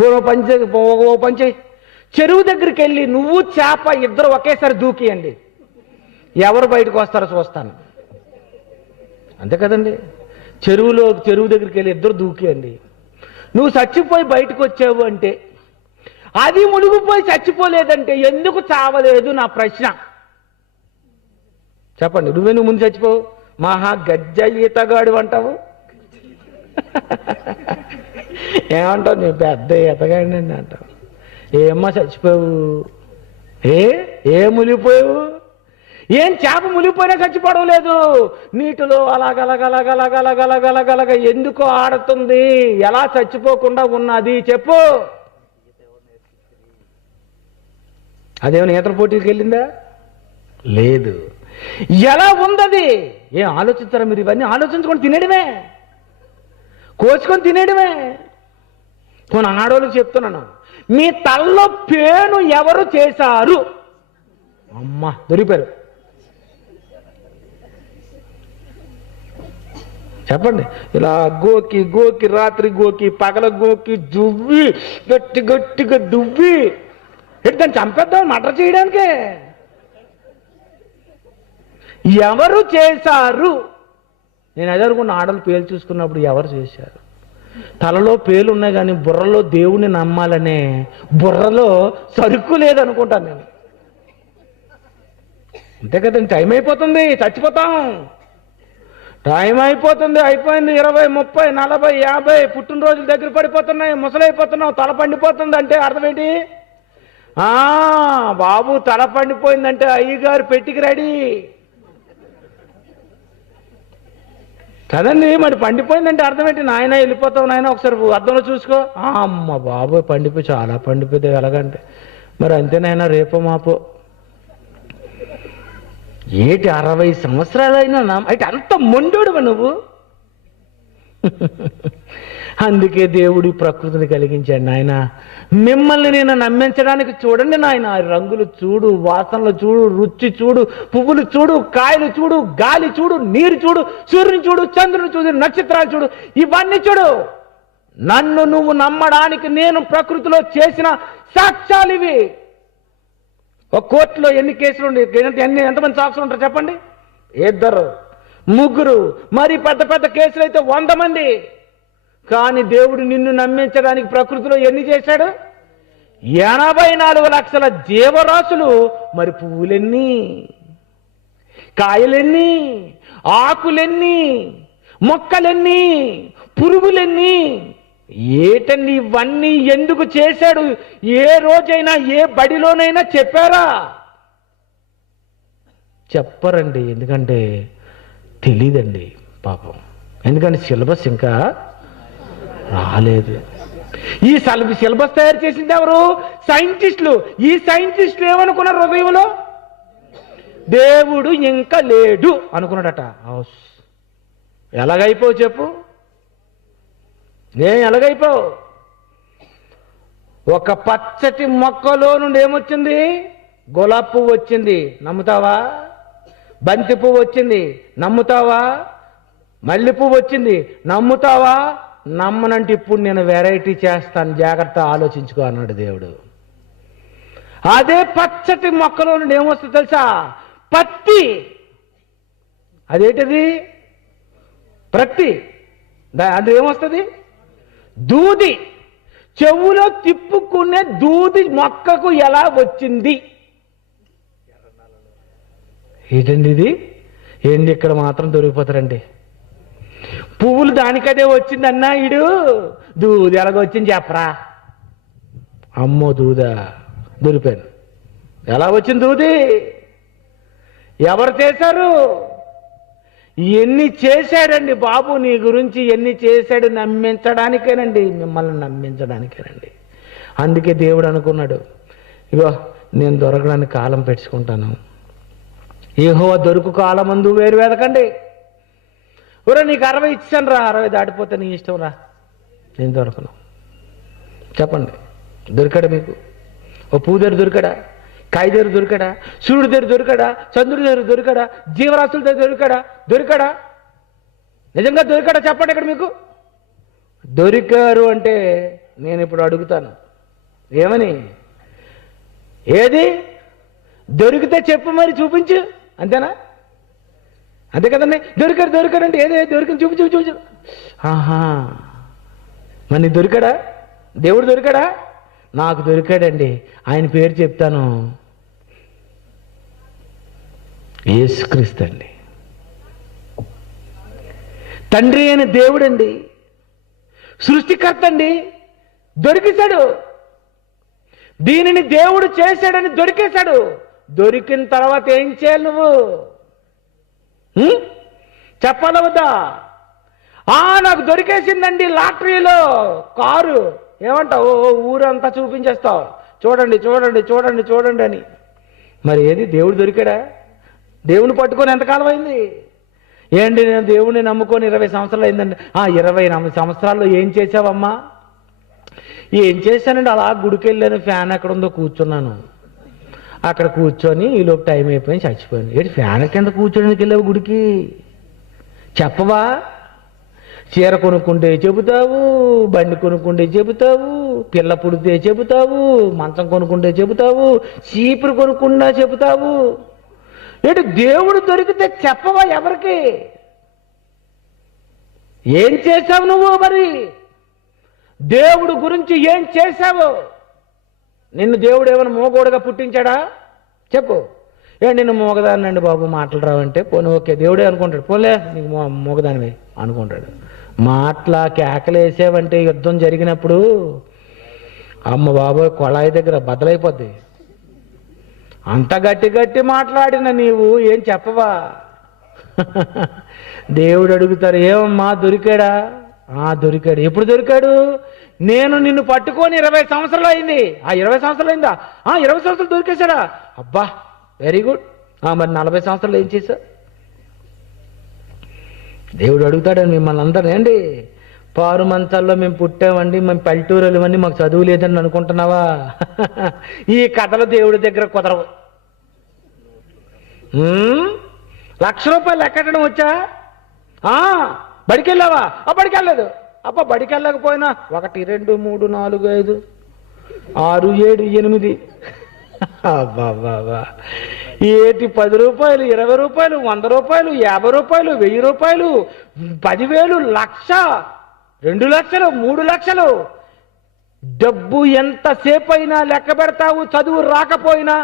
ఓ పంచే చెరువు దగ్గరికి వెళ్ళి నువ్వు చేప ఇద్దరు ఒకేసారి దూకియండి, ఎవరు బయటకు వస్తారో చూస్తాను. అంతే కదండి. చెరువు దగ్గరికి వెళ్ళి ఇద్దరు దూకియండి. నువ్వు చచ్చిపోయి బయటకు వచ్చావు అంటే, అది మునిగిపోయి చచ్చిపోలేదంటే ఎందుకు చావలేదు నా ప్రశ్న. చెప్పండి. నువ్వెందుకు ముందు చచ్చిపోవు? మహా గజ్జ ఈతగాడు అంటావు. ఏమంటావు? నీ పెద్ద ఈతగాడి అండి అంటావు. ఏమ్మా చచ్చిపోయావు? ఏ మునిగిపోయావు? ఏం చేప మునిగిపోయినా చచ్చిపోవడం లేదు. నీటిలో అలాగలగలగలగలగలగలగలగ ఎందుకు ఆడుతుంది? ఎలా చచ్చిపోకుండా ఉన్నది చెప్పు. అదేమైనా ఈతల పోటీకి వెళ్ళిందా? లేదు. ఎలా ఉందది? ఏం ఆలోచించారా మీరు? ఇవన్నీ ఆలోచించుకొని తినేయడమే, కోసుకొని తినేయడమే. కొన్ని ఆడవాళ్ళకి చెప్తున్నాను, మీ తల్లో పేను ఎవరు చేశారు? అమ్మా దొరికిపోయారు. చెప్పండి. ఇలా గోకి రాత్రి గోకి పగల గోకి దువ్వి గట్టిగా దువ్వి దాన్ని చంపేద్దాం మర్డర్ చేయడానికే. ఎవరు చేశారు? నేను అదే అనుకున్న, ఆడలు పేలు చూసుకున్నప్పుడు ఎవరు చేశారు? తలలో పేలు ఉన్నాయి కానీ బుర్రలో దేవుణ్ణి నమ్మాలనే బుర్రలో సరుకు లేదనుకుంటాను నేను. అంతే కదండి. టైం అయిపోతుంది, చచ్చిపోతాం. టైం అయిపోతుంది, అయిపోయింది. 20, 30, 40, 50 పుట్టినరోజులు దగ్గర పడిపోతున్నాయి, ముసలైపోతున్నావు, తల పండిపోతుంది అంటే అర్థం ఏంటి? బాబు తల పండిపోయిందంటే అయ్యగారు పెట్టికి రెడీ కదండి. మరి పండిపోయిందంటే అర్థం ఏంటి? నాయన వెళ్ళిపోతావు నాయన, ఒకసారి అద్దంలో చూసుకో. అమ్మ బాబు పండిపోయి, చాలా పండిపోతే ఎలాగంటే మరి అంతేనాయన, రేపో మాపో. ఏటి 60 సంవత్సరాలైనా అయితే అంత మొండోడువా నువ్వు? అందుకే దేవుడు ప్రకృతిని కలిగించాడు. నాయన మిమ్మల్ని నేను నమ్మించడానికి చూడండి నాయన. రంగులు చూడు, వాసనలు చూడు, రుచి చూడు, పువ్వులు చూడు, కాయలు చూడు, గాలి చూడు, నీరు చూడు, సూర్యుని చూడు, చంద్రుని చూడు, నక్షత్రాలు చూడు, ఇవన్నీ చూడు. నన్ను నువ్వు నమ్మడానికి నేను ప్రకృతిలో చేసిన సాక్ష్యాలు ఇవి. ఒక కోర్టులో ఎన్ని కేసులు ఉండే, ఎంతమంది సాక్షులు ఉంటారు చెప్పండి? 2, 3. మరి పెద్ద కేసులు అయితే 100 మంది. కానీ దేవుడు నిన్ను నమ్మించడానికి ప్రకృతిలో ఎన్ని చేశాడు? 84 లక్షల జీవరాశులు. మరి పువ్వులెన్ని, కాయలెన్ని, ఆకులెన్ని, మొక్కలెన్ని, పురుగులెన్ని? ఏటండి ఇవన్నీ ఎందుకు చేశాడు? ఏ రోజైనా ఏ బడిలోనైనా చెప్పారా? చెప్పరండి. ఎందుకంటే తెలీదండి పాపం. ఎందుకంటే సిలబస్ ఇంకా రాలేదు. ఈ సిలబస్ తయారు చేసింది ఎవరు? సైంటిస్టులు. ఈ సైంటిస్టులు ఏమనుకున్నారు? హృదయంలో దేవుడు ఇంకా లేడు అనుకున్నాడట. ఎలాగైపోవు చెప్పు? ఎలాగైపోవు? ఒక పచ్చటి మొక్కలో నుండి ఏమొచ్చింది? గులాబీ పువ్వు వచ్చింది, నమ్ముతావా? బంతి పువ్వు వచ్చింది, నమ్ముతావా? మల్లె పువ్వు వచ్చింది, నమ్ముతావా? నమ్మనంటే ఇప్పుడు నేను వెరైటీ చేస్తాను, జాగ్రత్త ఆలోచించుకో అన్నాడు దేవుడు. అదే పచ్చటి మొక్కలో నుండి ఏమొస్తుంది తెలుసా? పత్తి. అదేంటిది? ప్రత్తి. అది ఏమొస్తుంది? దూది. చెవులో తిప్పుకునే దూది మొక్కకు ఎలా వచ్చింది? ఏంటండి ఇది? ఏంటి ఇక్కడ మాత్రం దొరికిపోతారండి. పువ్వులు దానికదే వచ్చిందన్నా ఈడు దూది ఎలాగొచ్చింది చెప్పరా. అమ్మో దూదా, దొరికాను. ఎలా వచ్చింది దూది? ఎవరు చేశారు? ఎన్ని చేశాడండి బాబు నీ గురించి, ఎన్ని చేశాడు నమ్మించడానికేనండి, మిమ్మల్ని నమ్మించడానికేనండి. అందుకే దేవుడు అనుకున్నాడు, ఇగో నేను దొరకడానికి కాలం పెట్టుకుంటాను. యెహోవా దొరుకు కాలమందు వేరు వెదకండి. ఒరే నీకు 60 ఇచ్చాను రా, 60 దాటిపోతే నీ ఇష్టం రా, నేను దొరకను. చెప్పండి, దొరికాడా మీకు? ఓ పువ్వు దగ్గర దొరికాడా? కాయ దగ్గర దొరికాడా? సూర్యుడి దగ్గర దొరికాడా? చంద్రుడి దగ్గర దొరికాడా? జీవరాశుల దగ్గర దొరికాడా? నిజంగా దొరికాడా? చెప్పండి ఇక్కడ మీకు. దొరికారు అంటే నేను ఇప్పుడు అడుగుతాను, ఏమని? ఏది దొరికితే చెప్పు, మరి చూపించు, అంతేనా? అంతే కదండి. దొరికాడంటే ఏది దొరికింది చూపించు. ఆహా, మరి దొరికాడా? దేవుడు దొరికాడా? నాకు దొరికాడండి. ఆయన పేరు చెప్తాను, యేసుక్రీస్తు అండి. తండ్రి అయిన దేవుడండి, సృష్టికర్త అండి, దొరికేశాడు. దీనిని దేవుడు చేశాడని దొరికేశాడు. దొరికిన తర్వాత ఏం చేయాలి నువ్వు? చెప్పాలా వద్దా? నాకు దొరికేసిందండి లాటరీలో కారు, ఏమంటావు? ఊరంతా చూపించేస్తావు, చూడండి అని. మరి ఏది దేవుడు దొరికాడా? దేవుని పట్టుకొని ఎంతకాలం అయింది? ఏంటి నేను దేవుడిని నమ్ముకొని 20 సంవత్సరాలు అయిందండి. 20 సంవత్సరాల్లో ఏం చేసావమ్మా? ఏం చేశానండి, అలా గుడికి వెళ్ళాను, ఫ్యాన్ ఎక్కడ ఉందో కూర్చున్నాను, అక్కడ కూర్చొని ఈలోపు టైం అయిపోయి చచ్చిపోయాను. ఏంటి ఫ్యాన్ కింద కూర్చోడానికి వెళ్ళావు గుడికి? చెప్పవా? చీర కొనుక్కుంటే చెబుతావు, బండి కొనుక్కుంటే చెబుతావు, పిల్ల పుడితే చెబుతావు, మంచం కొనుక్కుంటే చెబుతావు, చీపురు కొనుక్కుండా చెబుతావు. ఏంటి దేవుడు దొరికితే చెప్పవా ఎవరికి? ఏం చేశావు నువ్వు? మరి దేవుడు గురించి ఏం చేశావు? నిన్ను దేవుడు ఏమైనా మోగోడుగా పుట్టించాడా? చెప్పు. నిన్ను మోగదానండి బాబు, మాటలు రావంటే పోనీ ఓకే, దేవుడే అనుకుంటాడు, పోలే నీకు మోగదానివే అనుకుంటాడు. మాటలా కేకలు వేసావంటే యుద్ధం జరిగినప్పుడు అమ్మ బాబోయ్ కొళాయి దగ్గర బద్దలైపోద్ది. అంత గట్టి మాట్లాడిన నీవు ఏం చెప్పవా? దేవుడు అడుగుతారు, ఏమమ్మా దొరికాడా? దొరికాడు. ఎప్పుడు దొరికాడు? నేను నిన్ను పట్టుకొని 20 సంవత్సరాలు అయింది. 20 సంవత్సరాలు అయిందా? 20 సంవత్సరాలు దొరికేశాడా? అబ్బా వెరీ గుడ్. మరి 40 సంవత్సరాలు ఏం చేశా? దేవుడు అడుగుతాడని మిమ్మల్ని అందరూ, ఏంటి పారు మంచాల్లో మేము పుట్టామండి, మేము పల్లెటూరులు ఇవన్నీ మాకు చదువు లేదని అనుకుంటున్నావా? ఈ కథలు దేవుడి దగ్గర కుదరవు. 1,00,000 రూపాయలు లెక్కటడం వచ్చా? బడికి వెళ్ళావా? బడికి వెళ్ళలేదు. బడికి వెళ్ళకపోయినా 1 2 3 4 5 6 7 8 అబ్బాబా ఏటి 10 రూపాయలు, 20 రూపాయలు, 100 రూపాయలు, 50 రూపాయలు, 1000 రూపాయలు, 10,000, 1,00,000, 2 లక్షలు, 3 లక్షలు. డబ్బు ఎంతసేపు అయినా లెక్క పెడతావు, చదువు రాకపోయినా.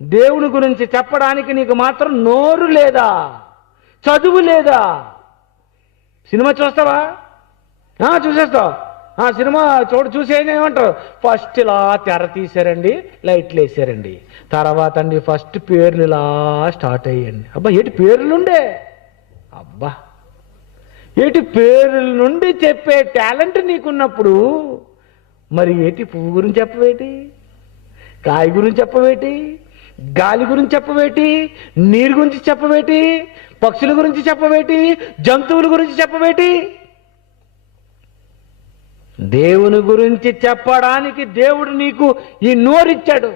దేవుని గురించి చెప్పడానికి నీకు మాత్రం నోరు లేదా? చదువు లేదా? సినిమా చూస్తావా? చూసేస్తావు. సినిమా చూసి ఏమంటారు? ఫస్ట్ ఇలా తెర తీశారండి, లైట్లు వేసారండి, తర్వాత అండి ఫస్ట్ పేర్లు ఇలా స్టార్ట్ అయ్యండి. ఏంటి పేర్లుండే? ఏంటి పేర్ల నుండి చెప్పే టాలెంట్ నీకున్నప్పుడు మరి ఏంటి పువ్వు గురించి చెప్పవేటి? కాయ గురించి చెప్పవేటి? గాలి గురించి చెప్పవేటి? నీరు గురించి చెప్పవేటి? పక్షుల గురించి చెప్పవేటి? జంతువుల గురించి చెప్పవేటి? దేవుని గురించి చెప్పడానికి దేవుడు నీకు ఈ నోరిచ్చాడు.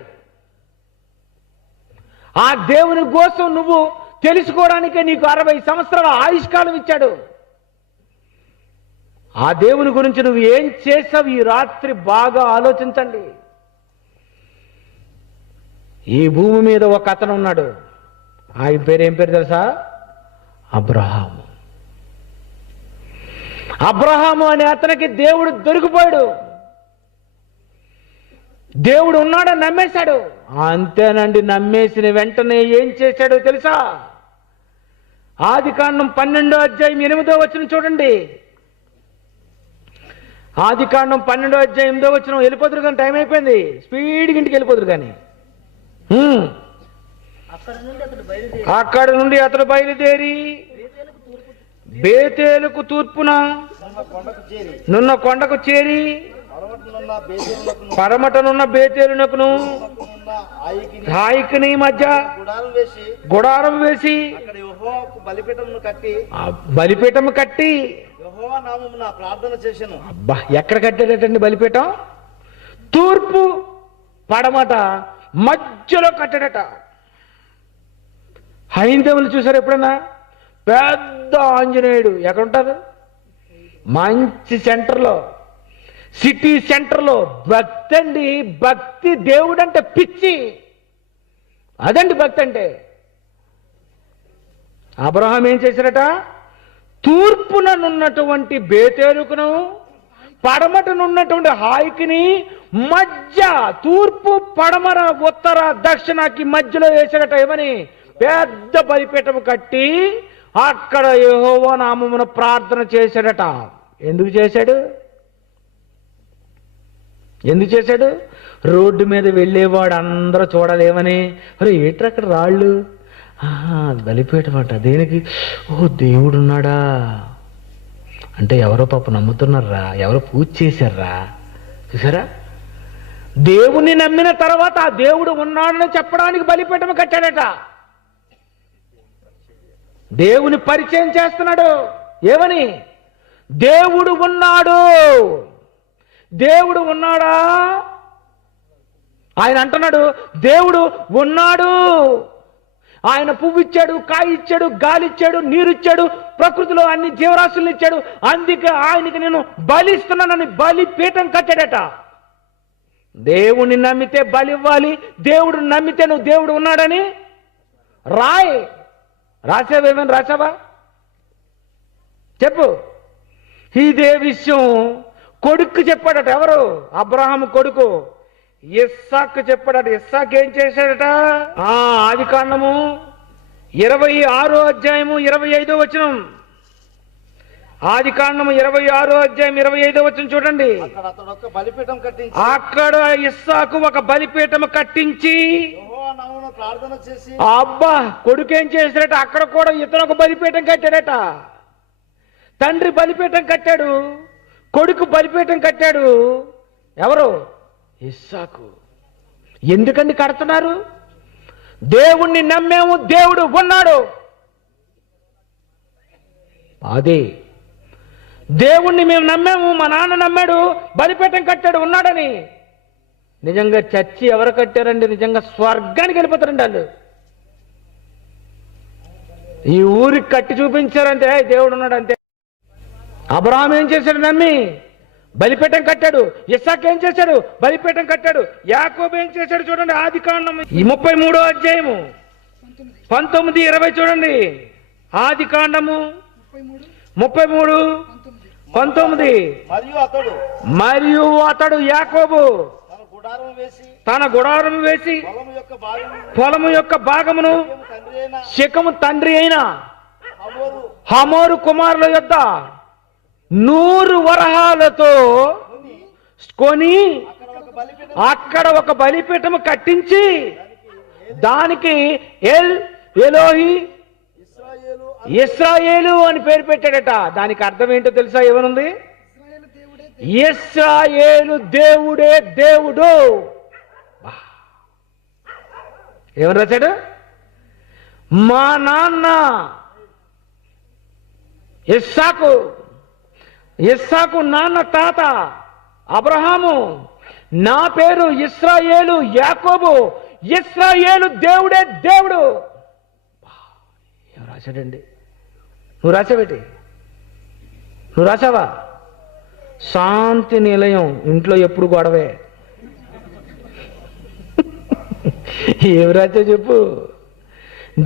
ఆ దేవుని కోసం నువ్వు తెలుసుకోవడానికే నీకు 60 సంవత్సరాల ఆయుష్కాలం ఇచ్చాడు. ఆ దేవుని గురించి నువ్వు ఏం చేసావు ఈ రాత్రి బాగా ఆలోచించండి. ఈ భూమి మీద ఒక అతను ఉన్నాడు. ఆయన పేరు ఏం పేరు తెలుసా? అబ్రహాము. అబ్రహాము అనే అతనికి దేవుడు దొరికిపోయాడు. దేవుడు ఉన్నాడని నమ్మేశాడు. అంతేనండి, నమ్మేసిన వెంటనే ఏం చేశాడో తెలుసా? ఆదికాండం 12:8 చూడండి. ఆదికాండం 12:8 వెళ్ళిపోతురు కానీ టైం అయిపోయింది. స్పీడ్గా ఇంటికి వెళ్ళిపోతురు కానీ. అక్కడ నుండి అతడు బయలుదేరి బేతేలుకు తూర్పున నున్న కొండకు చేరి పడమటనున్న బేతేలునకును హాయికిని మధ్య గుడారం వేసి బలిపీఠం కట్టి ప్రార్థన చేశాను. అబ్బా, ఎక్కడ కట్టాడటండి బలిపీఠం? తూర్పు పడమట మధ్యలో కట్టాడట. హైందవులు చూసారు ఎప్పుడన్నా? పెద్ద ఆంజనేయుడు ఎక్కడ ఉంటారు? మంచి సెంటర్లో, సిటీ సెంటర్లో. భక్తి అండి, భక్తి. దేవుడు అంటే పిచ్చి, అదండి భక్తి అంటే. అబ్రహాం ఏం చేశారట? తూర్పుననున్నటువంటి బేతేలుకును పడమటనున్నటువంటి హాయికిని మధ్య, తూర్పు పడమర ఉత్తర దక్షిణకి మధ్యలో వేసాడట. ఏమని? పెద్ద బలిపీఠం కట్టి అక్కడ యెహోవా నామమున ప్రార్థన చేశాడట. ఎందుకు చేశాడు? ఎందుకు చేశాడు? రోడ్డు మీద వెళ్ళేవాడు అందరూ చూడాలేమని, అరే ఏంట్రా అక్కడ రాళ్ళు, బలిపీఠం అంట. దేనికి? ఓ దేవుడు ఉన్నాడా అంటే ఎవరో పాప నమ్ముతున్నారా, ఎవరో పూజ చేశారా. చూసారా? దేవుణ్ణి నమ్మిన తర్వాత ఆ దేవుడు ఉన్నాడని చెప్పడానికి బలిపీఠం కట్టాడట. దేవుని పరిచయం చేస్తున్నాడు. ఏమని? దేవుడు ఉన్నాడు. దేవుడు ఉన్నాడా? ఆయన అంటున్నాడు దేవుడు ఉన్నాడు. ఆయన పువ్వు ఇచ్చాడు, కాయ ఇచ్చాడు, గాలి ఇచ్చాడు, నీరు ఇచ్చాడు, ప్రకృతిలో అన్ని జీవరాశులను ఇచ్చాడు. అందుకే ఆయనకి నేను బలిస్తున్నానని బలిపీఠం కట్టాడట. దేవుణ్ణి నమ్మితే బలి ఇవ్వాలి, దేవుడు నమ్మితే నువ్వు దేవుడు ఉన్నాడని రాయ్. రాసావేమని? రాసావా? చెప్పు. ఇదే విషయం కొడుకు చెప్పాడట. ఎవరు? అబ్రహాము కొడుకు ఇస్సాకు చెప్పాడట. ఇస్సాకు ఏం చేశాడట? ఆదికాండము 26:25. ఆదికాండము 26:25 చూడండి. అక్కడ ఇస్సాకు ఒక బలిపీఠం కట్టించి ప్రార్థన చేసి, అబ్బా, కొడుకు ఏం చేశాడట? అక్కడ కూడా ఇతను ఒక బలిపీఠం కట్టాడట. తండ్రి బలిపీఠం కట్టాడు, కొడుకు బలిపీఠం కట్టాడు. ఎవరు? ఇస్సాకు. ఎందుకండి కడుతున్నారు? దేవుణ్ణి నమ్మాము, దేవుడు ఉన్నాడు. అదే దేవుణ్ణి మేము నమ్మాము, మా నాన్న నమ్మాడు, బలిపీఠం కట్టాడు, ఉన్నాడని. నిజంగా చర్చి ఎవరు కట్టారండి? నిజంగా స్వర్గానికి వెళ్ళిపోతారండి వాళ్ళు. ఈ ఊరికి కట్టి చూపించారంటే దేవుడు ఉన్నాడు అంతే. అబ్రహాం ఏం చేశాడు? నమ్మి బలిపీఠం కట్టాడు. ఇస్సాకు ఏం చేశాడు? బలిపీఠం కట్టాడు. యాకోబు ఏం చేశాడు? చూడండి ఆదికాండం 33:19 చూడండి. ఆదికాండము 33:19. మరియు అతడు యాకోబు తన గుడారం వేసి పొలము యొక్క భాగమును శెకెము తండ్రి అయిన హమోరు కుమారుల యొద్ద 100 వరహాలతో కొని అక్కడ ఒక బలిపీఠము కట్టించి దానికి ఎలోహి ఇశ్రాయేలు అని పేరు పెట్టాడట. దానికి అర్థం ఏంటో తెలుసా? ఏమనుంది? ఇశ్రాయేలు దేవుడే దేవుడు. ఏమని రాశాడు? మా నాన్న ఇస్సాకు నాన్న తాత అబ్రహాము, నా పేరు ఇశ్రాయేలు, యాకోబు. ఇశ్రాయేలు దేవుడే దేవుడు. ఏం రాశాడండి? నువ్వు రాసావేటి? నువ్వు రాసావా? శాంతి నిలయం. ఇంట్లో ఎప్పుడు గొడవే. ఏం రాసా చెప్పు?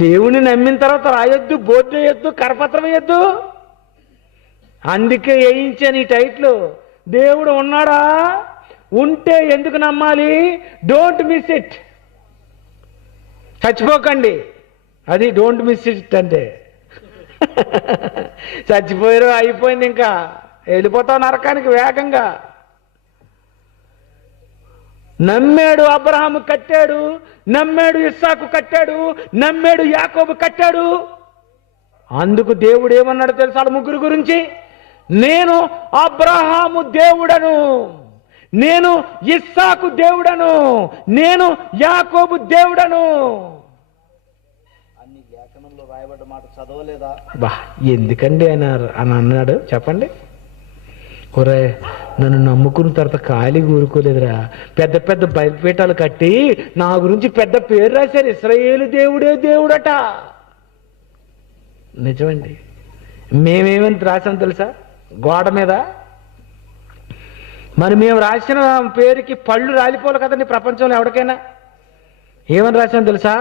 దేవుని నమ్మిన తర్వాత రాయొద్దు, బోర్డు వేయొద్దు, కరపత్రం వేయొద్దు. అందుకే వేయించాను ఈ టైట్లు. దేవుడు ఉన్నాడా? ఉంటే ఎందుకు నమ్మాలి? Don't miss it. చచ్చిపోకండి. అది డోంట్ మిస్ ఇట్ అంటే. చచ్చిపోయారు, అయిపోయింది, ఇంకా వెళ్ళిపోతావు నరకానికి వేగంగా. నమ్మాడు అబ్రహాము కట్టాడు, నమ్మాడు ఇస్సాకు కట్టాడు, నమ్మాడు యాకోబు కట్టాడు. అందుకు దేవుడు ఏమన్నాడు తెలుసా వాళ్ళ ముగ్గురు గురించి? నేను అబ్రహాము దేవుడను, నేను ఇస్సాకు దేవుడను, నేను యాకోబు దేవుడను. అన్ని లేఖనంలో రాయబడ్డ మాట చదవలేదా? బా ఎందుకండి అని అన్నాడు చెప్పండి. ఒరే నన్ను నమ్ముకున్న తర్వాత ఖాళీ ఊరుకోలేదురా, పెద్ద పెద్ద బలిపీఠాలు కట్టి నా గురించి పెద్ద పేరు రాశారు, ఇశ్రాయేలు దేవుడే దేవుడట. నిజమండి. మేమేమని రాసాం తెలుసా గోడ మీద? మరి మేము రాసిన పేరుకి పళ్ళు రాలిపోవాలి కదండి ప్రపంచంలో ఎవరికైనా. ఏమని రాసాం తెలుసా?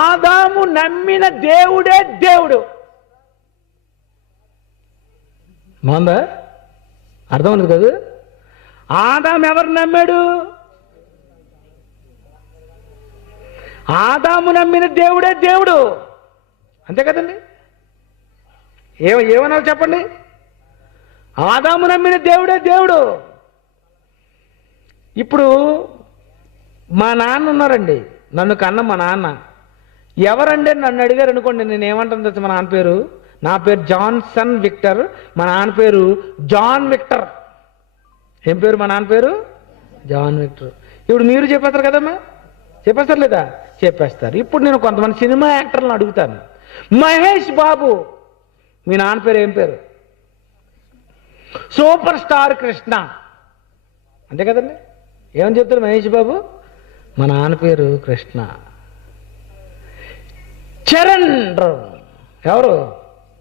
ఆదాము నమ్మిన దేవుడే దేవుడు. బాగుందా? అర్థం ఉంది కదా? ఆదాము ఎవరు నమ్మాడు? ఆదాము నమ్మిన దేవుడే దేవుడు, అంతే కదండి. ఏమన్నారు చెప్పండి? ఆదాము నమ్మిన దేవుడే దేవుడు. ఇప్పుడు మా నాన్న ఉన్నారండి, నన్ను కన్న మా నాన్న. ఎవరండి నన్ను అడిగారు అనుకోండి, నేను ఏమంటాను తెలుసు? మా నాన్న పేరు, నా పేరు జాన్సన్ విక్టర్, మా నాన్న పేరు జాన్ విక్టర్. ఏం పేరు? మా నాన్న పేరు జాన్ విక్టర్. ఇప్పుడు మీరు చెప్పేస్తారు కదమ్మా, చెప్పేస్తారు లేదా? చెప్పేస్తారు. ఇప్పుడు నేను కొంతమంది సినిమా యాక్టర్లను అడుగుతాను, మహేష్ బాబు మీ నాన్న పేరు ఏం పేరు? సూపర్ స్టార్ కృష్ణ, అంతే కదండి. ఏమని చెప్తారు మహేష్ బాబు? మా నాన్న పేరు కృష్ణ. చరణ్, ఎవరు?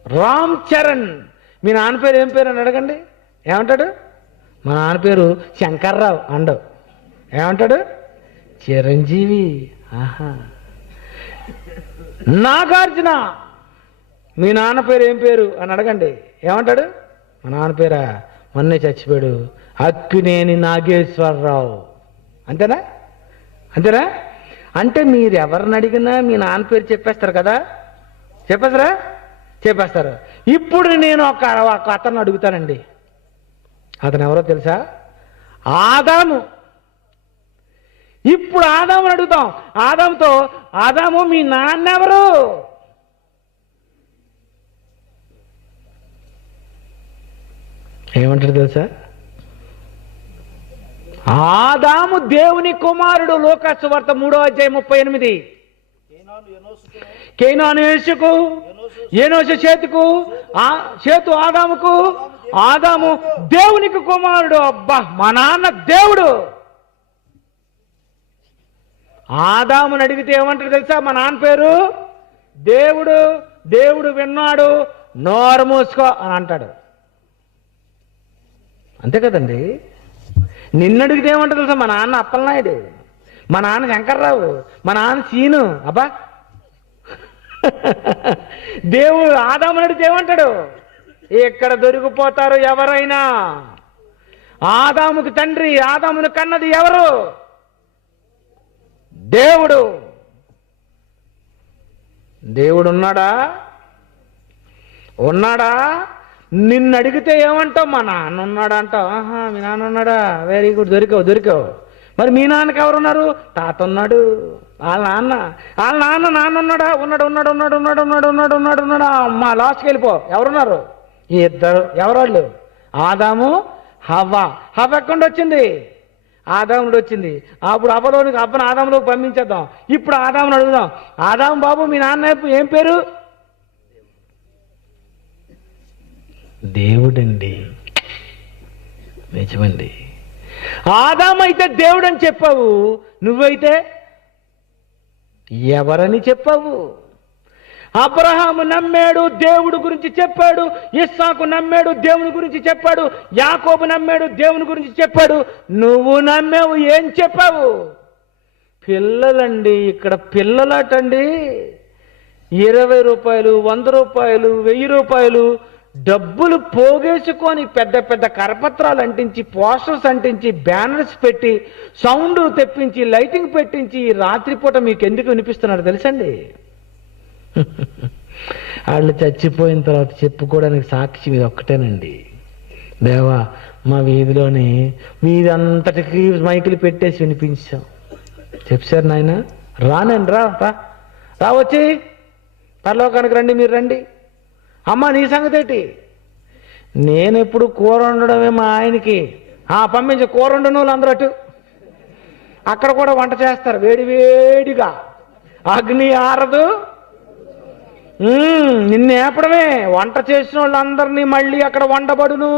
రామ్ చరణ్, మీ నాన్న పేరు ఏం పేరు అని అడగండి, ఏమంటాడు? మా నాన్న పేరు శంకర్రావు అండవు. ఏమంటాడు? చిరంజీవి. ఆహా. నాగార్జున, మీ నాన్న పేరు ఏం పేరు అని అడగండి, ఏమంటాడు? మా నాన్న పేరా మొన్నే చచ్చిపోయాడు, అక్కినేని నాగేశ్వరరావు. అంతేనా? అంతేనా? అంటే మీరు ఎవరిని అడిగినా మీ నాన్న పేరు చెప్పేస్తారు కదా, చెప్పేస్తారా? చెప్పేస్తారు. ఇప్పుడు నేను ఒక అతను అడుగుతానండి, అతను ఎవరో తెలుసా? ఆదాము. ఇప్పుడు ఆదాముని అడుగుతాం. ఆదాముతో, ఆదాము మీ నాన్న ఎవరు? ఏమంటారు తెలుసా? ఆదాము దేవుని కుమారుడు. లోకాసు వార్త 3:38. కేనాను యేసుకు, ఏనోసు చేతుకు, చేతు ఆదాముకు, ఆదాము దేవునికి కుమారుడు. అబ్బా, మా నాన్న దేవుడు. ఆదాముని అడిగితే ఏమంటారు తెలుసా? మా నాన్న పేరు దేవుడు. దేవుడు విన్నాడు, నోరు మూసుకో అని అంటాడు. అంతే కదండి. నిన్ను అడిగితే ఏమంటారు తెలుసా? మా నాన్న అప్పలనాయుడు, మా నాన్న శంకర్రావు, మా నాన్న సీను. అబ్బా, దేవుడు ఆదాముని అడిగితే ఏమంటాడు? ఇక్కడ దొరికిపోతారు ఎవరైనా. ఆదాముకి తండ్రి, ఆదాముని కన్నది ఎవరు? దేవుడు. దేవుడు ఉన్నాడా? ఉన్నాడా? నిన్ను అడిగితే ఏమంటావు? మా నాన్న ఉన్నాడా అంటావు. ఆహా, మీ నాన్న ఉన్నాడా? వెరీ గుడ్, దొరికావు. మరి మీ నాన్నకి ఎవరున్నారు? తాత ఉన్నాడు. వాళ్ళ నాన్న ఉన్నాడా? ఉన్నాడు. అమ్మా, లాస్ట్కి వెళ్ళిపో. ఎవరున్నారు? ఇద్దరు. ఎవరాళ్ళు? ఆదాము, హవ్వ. హవ్వ ఎక్కడ వచ్చింది? ఆదాముడు వచ్చింది. అప్పుడు అబ్బను ఆదాములోకి పంపించేద్దాం. ఇప్పుడు ఆదాముని అడుగుదాం. ఆదాము బాబు, మీ నాన్న ఏం పేరు? దేవుడండి. నిజమండి. ఆదాము అయితే దేవుడని చెప్పావు, నువ్వైతే ఎవరని చెప్పావు? అబ్రహాము నమ్మాడు, దేవుడి గురించి చెప్పాడు. ఇస్సాకు నమ్మాడు, దేవుని గురించి చెప్పాడు. యాకోబు నమ్మాడు, దేవుని గురించి చెప్పాడు. నువ్వు నమ్మావు, ఏం చెప్పావు? పిల్లలండి. ఇక్కడ పిల్లలటండి 20 రూపాయలు, 100 రూపాయలు, 1000 రూపాయలు డబ్బులు పోగేసుకొని పెద్ద పెద్ద కరపత్రాలు అంటించి, పోస్టర్స్ అంటించి, బ్యానర్స్ పెట్టి, సౌండ్ తెప్పించి, లైటింగ్ పెట్టించి రాత్రిపూట మీకు ఎందుకు వినిపిస్తున్నారు తెలుసండి? వాళ్ళు చచ్చిపోయిన తర్వాత చెప్పుకోవడానికి సాక్షి ఇది ఒక్కటేనండి. దేవా, మా వీధిలోని వీధి అంతటికి మైకులు పెట్టేసి వినిపించాం. చెప్పారు నాయన, రానండి, రా వచ్చి పరలోకానికి రండి, మీరు రండి. అమ్మ నీ సంగతి ఏంటి? నేను ఎప్పుడు కూర వండడమే మా ఆయనకి. పంపించే కూర వండిన వాళ్ళు అందరూ అటు అక్కడ కూడా వంట చేస్తారు వేడివేడిగా, అగ్ని ఆరదు. నిన్ను ఏపడమే వంట చేసిన వాళ్ళందరినీ మళ్ళీ అక్కడ వండబడును.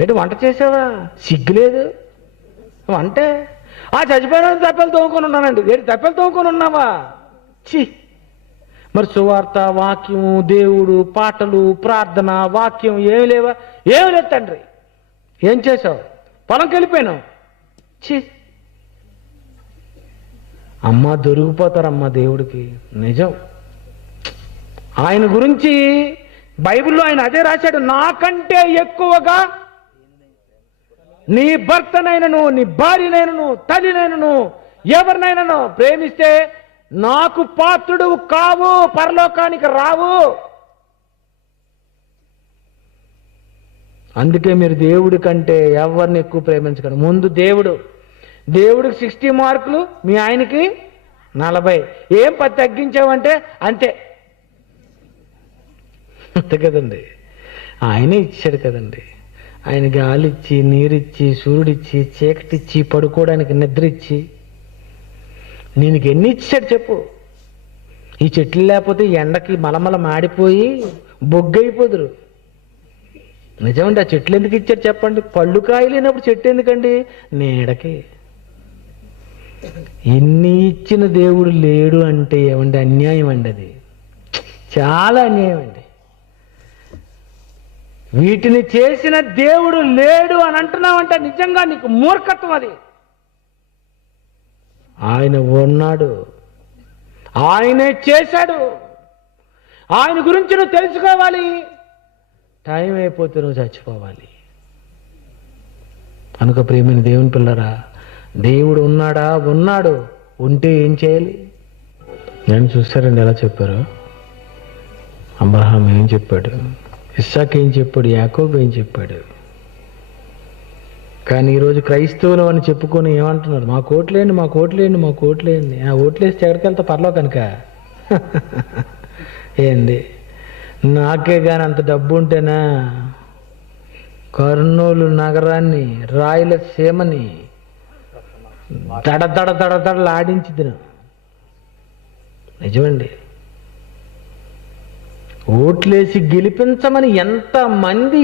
ఏంటి వంట చేసావా? సిగ్గులేదు అంటే చచ్చిపోయిన తప్పెలు తోముకొని ఉన్నానండి. ఏంటి తప్పెలు తోముకొని ఉన్నావా? చి మరి సువార్త, వాక్యము, దేవుడు, పాటలు, ప్రార్థన, వాక్యం ఏమి లేవా? ఏమి లేదు తండ్రి. ఏం చేసావు? పొలంకి వెళ్ళిపోయాను. చి అమ్మ దొరికిపోతారమ్మా దేవుడికి. నిజం. ఆయన గురించి బైబిల్లో ఆయన అదే రాశాడు, నాకంటే ఎక్కువగా నీ భర్తనైనను, నీ భార్యనైనను, తల్లినైనను, ఎవరినైనాను ప్రేమిస్తే నాకు పాత్రుడు కావు, పరలోకానికి రావు. అందుకే మీరు దేవుడి కంటే ఎవరిని ఎక్కువ ప్రేమించకండి. ముందు దేవుడికి 60 మార్కులు, మీ ఆయనకి 40. ఏం 10 తగ్గించావంటే అంతే అంతే కదండి. ఆయనే ఇచ్చాడు కదండి. ఆయన గాలిచ్చి, నీరిచ్చి, సూర్యుడిచ్చి, చీకటిచ్చి, పడుకోవడానికి నిద్ర ఇచ్చి, నీకు ఎన్ని ఇచ్చాడు చెప్పు? ఈ చెట్లు లేకపోతే ఎండకి మలమల మాడిపోయి బొగ్గైపోదురు. నిజమండి. ఆ చెట్లు ఎందుకు ఇచ్చారు చెప్పండి? పళ్ళు కాయలేనప్పుడు చెట్టు ఎందుకండి? నీడకి. ఇన్ని ఇచ్చిన దేవుడు లేడు అంటే ఏమండి? అన్యాయం అండి. అది చాలా అన్యాయం అండి. వీటిని చేసిన దేవుడు లేడు అని అంటున్నావంటే నిజంగా నీకు మూర్ఖత్వం అది. ఆయన ఉన్నాడు, ఆయనే చేశాడు. ఆయన గురించి నువ్వు తెలుసుకోవాలి. టైం అయిపోతే నువ్వు చచ్చిపోవాలి. కనుక ప్రియమైన దేవుని పిల్లరా, దేవుడు ఉన్నాడా? ఉన్నాడు. ఉంటే ఏం చేయాలి? నేను చూస్తారండి ఎలా చెప్పారు. అబ్రహాం ఏం చెప్పాడు, ఇస్సాక్ ఏం చెప్పాడు, యాకోబు ఏం చెప్పాడు. కానీ ఈరోజు క్రైస్తవులు అని చెప్పుకొని ఏమంటున్నారు? మా కోట్లేండి, మా కోట్లేండి, మా కోట్లేండి. ఓట్లేస్తే ఎక్కడికి వెళ్తా? పర్లో కనుక ఏంది? నాకే కానీ అంత డబ్బు ఉంటేనా కర్నూలు నగరాన్ని, రాయలసీమని దడదడలు ఆడించిదిన. నిజమండి. ఓట్లేసి గెలిపించమని ఎంతమంది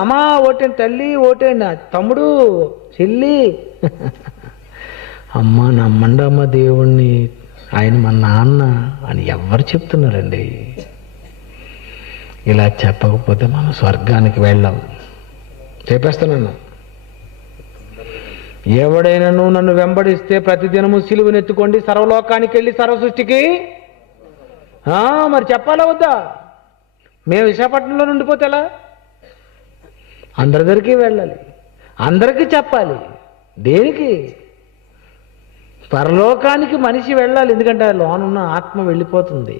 అమ్మా ఓటేండి, తల్లి ఓటేండి, తమ్ముడు, చెల్లి, అమ్మ నమ్మండి అమ్మ దేవుణ్ణి, ఆయన మా నాన్న అని ఎవరు చెప్తున్నారండి? ఇలా చెప్పకపోతే మనం స్వర్గానికి వెళ్ళాం. చెప్పేస్తున్నాను. ఎవడైనాను నన్ను వెంబడిస్తే ప్రతిదినము సిలువనెత్తుకోండి, సర్వలోకానికి వెళ్ళి సర్వసృష్టికి. మరి చెప్పాలా వద్దా? మేము విశాఖపట్నంలో ఉండిపోతే ఎలా? అందరి దగ్గరికి వెళ్ళాలి, అందరికీ చెప్పాలి. దేనికి? పరలోకానికి మనిషి వెళ్ళాలి. ఎందుకంటే లోనున్న ఆత్మ వెళ్ళిపోతుంది.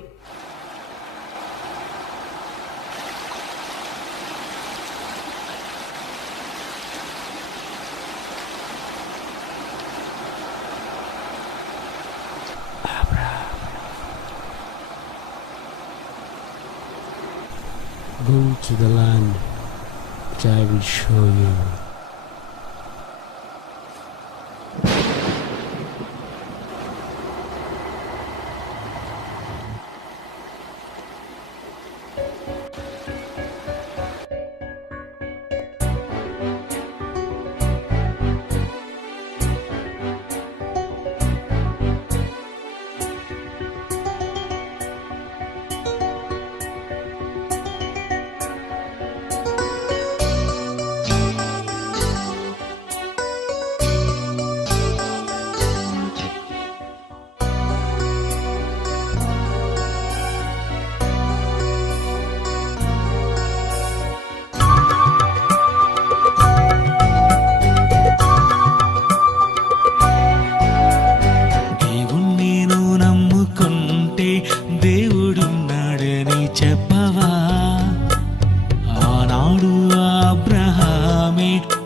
Go to the land which I will show you.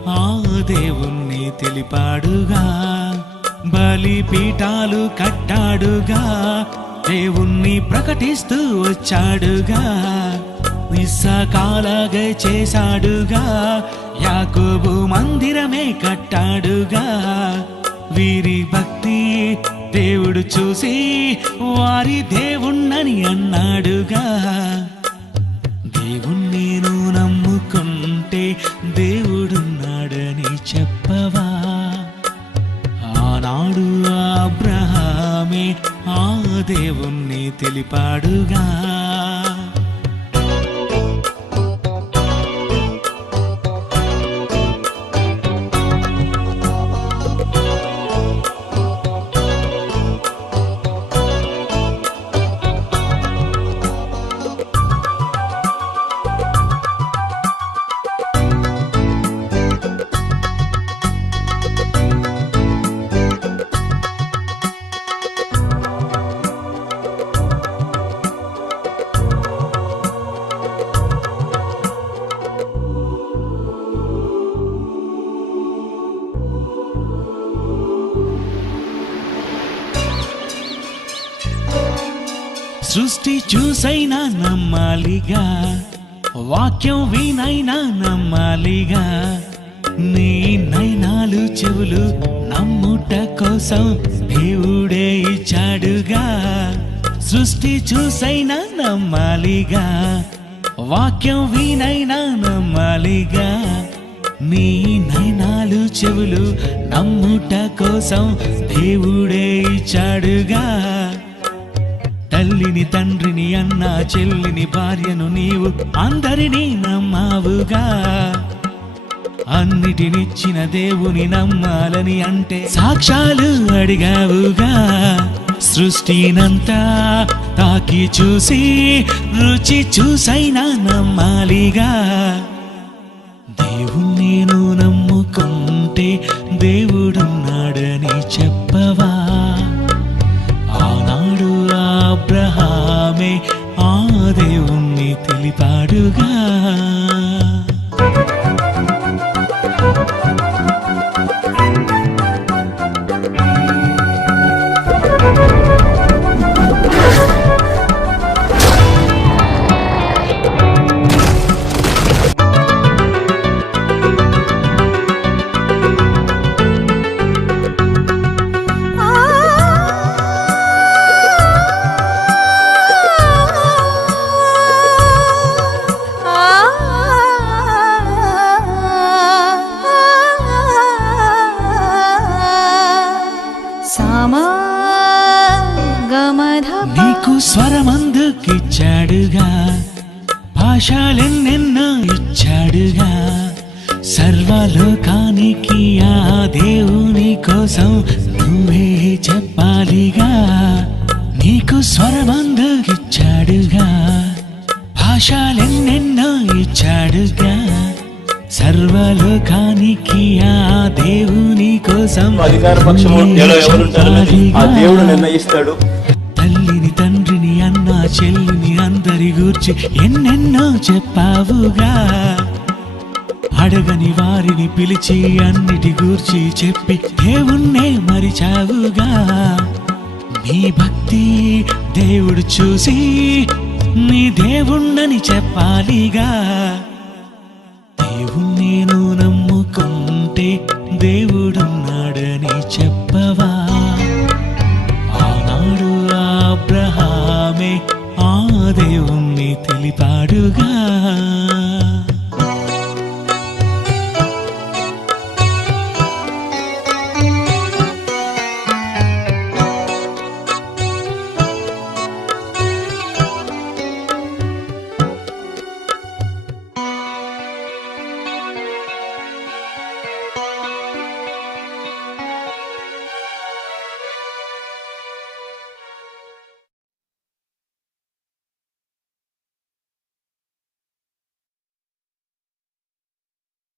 ఆ దేవుణ్ణి తెలిపాడుగా. బలిపీఠాలు కట్టాడుగా, దేవుణ్ణి ప్రకటిస్తూ వచ్చాడుగా. ఇస్సాకాలాగే చేశాడుగా, యాకోబు మందిరమే కట్టాడుగా. వీరి భక్తి దేవుడు చూసి వారి దేవుణ్ణని అన్నాడుగా. దేవుణ్ణి నువ్వు నమ్ముకుంటే దేవుడున్నాడని చెప్పవా? ఆనాడు అబ్రహామే ఆ దేవుణ్ణి తెలిపాడుగా. సృష్టి చూసైనా నమ్మాలిగా, వాక్యం వినైనా నమ్మాలిగా. నీ నైనాలు చెవులు నమ్ముట కోసం దేవుడే ఇచ్చాడుగా. సృష్టి చూసైనా నమ్మాలిగా, వాక్యం వినైనా నమ్మాలిగా. నీ నైనాలు చెవులు నమ్ముట కోసం దేవుడే ఇచ్చాడుగా. తల్లిని తండ్రిని అన్న చెల్లిని భార్యను నీవు అందరినీ నమ్మావుగా. అన్నిటినిచ్చిన దేవుని నమ్మాలని అంటే సాక్ష్యాలు అడిగావుగా. సృష్టినంతా తాకి చూసి రుచి చూసైనా నమ్మాలిగా. దేవుణ్ణి నువ్వు నమ్ముకుంటే దేవుడున్నాడని చెప్పవా? ఆనాడు అబ్రహామే ఆ దేవుణ్ణి తెలిపాడుగా. నీకు స్వరమందుకిచ్చాడుగా, భాషలెన్నెన్నో ఇచ్చాడుగా. సర్వలోకానికి ఆ దేవుని కోసం నువ్వే చెప్పాలిగా. నీకు స్వరమందుకిచ్చాడుగా, భాషలెన్నెన్నో ఇచ్చాడుగా. సర్వలోకానికి ఆ దేవుని కోసం అధికార పక్షము ఎవరుంటారని ఆ దేవుడు నిర్ణయిస్తాడు. తల్లిని తండ్రిని అన్న చెల్లిని అందరి గూర్చి ఎన్నెన్నో చెప్పావుగా. అడగని వారిని పిలిచి అన్నిటి గూర్చి చెప్పి దేవుణ్ణే మరిచావుగా. నీ భక్తి దేవుడు చూసి నీ దేవుణ్ణని చెప్పాలిగా. దేవుణ్ణి నువ్వు నమ్ముకుంటే దేవుడున్నాడని చెప్పవా? ఆనాడు అబ్రహామే ఆ దేవుణ్ణి తెలిపాడుగా.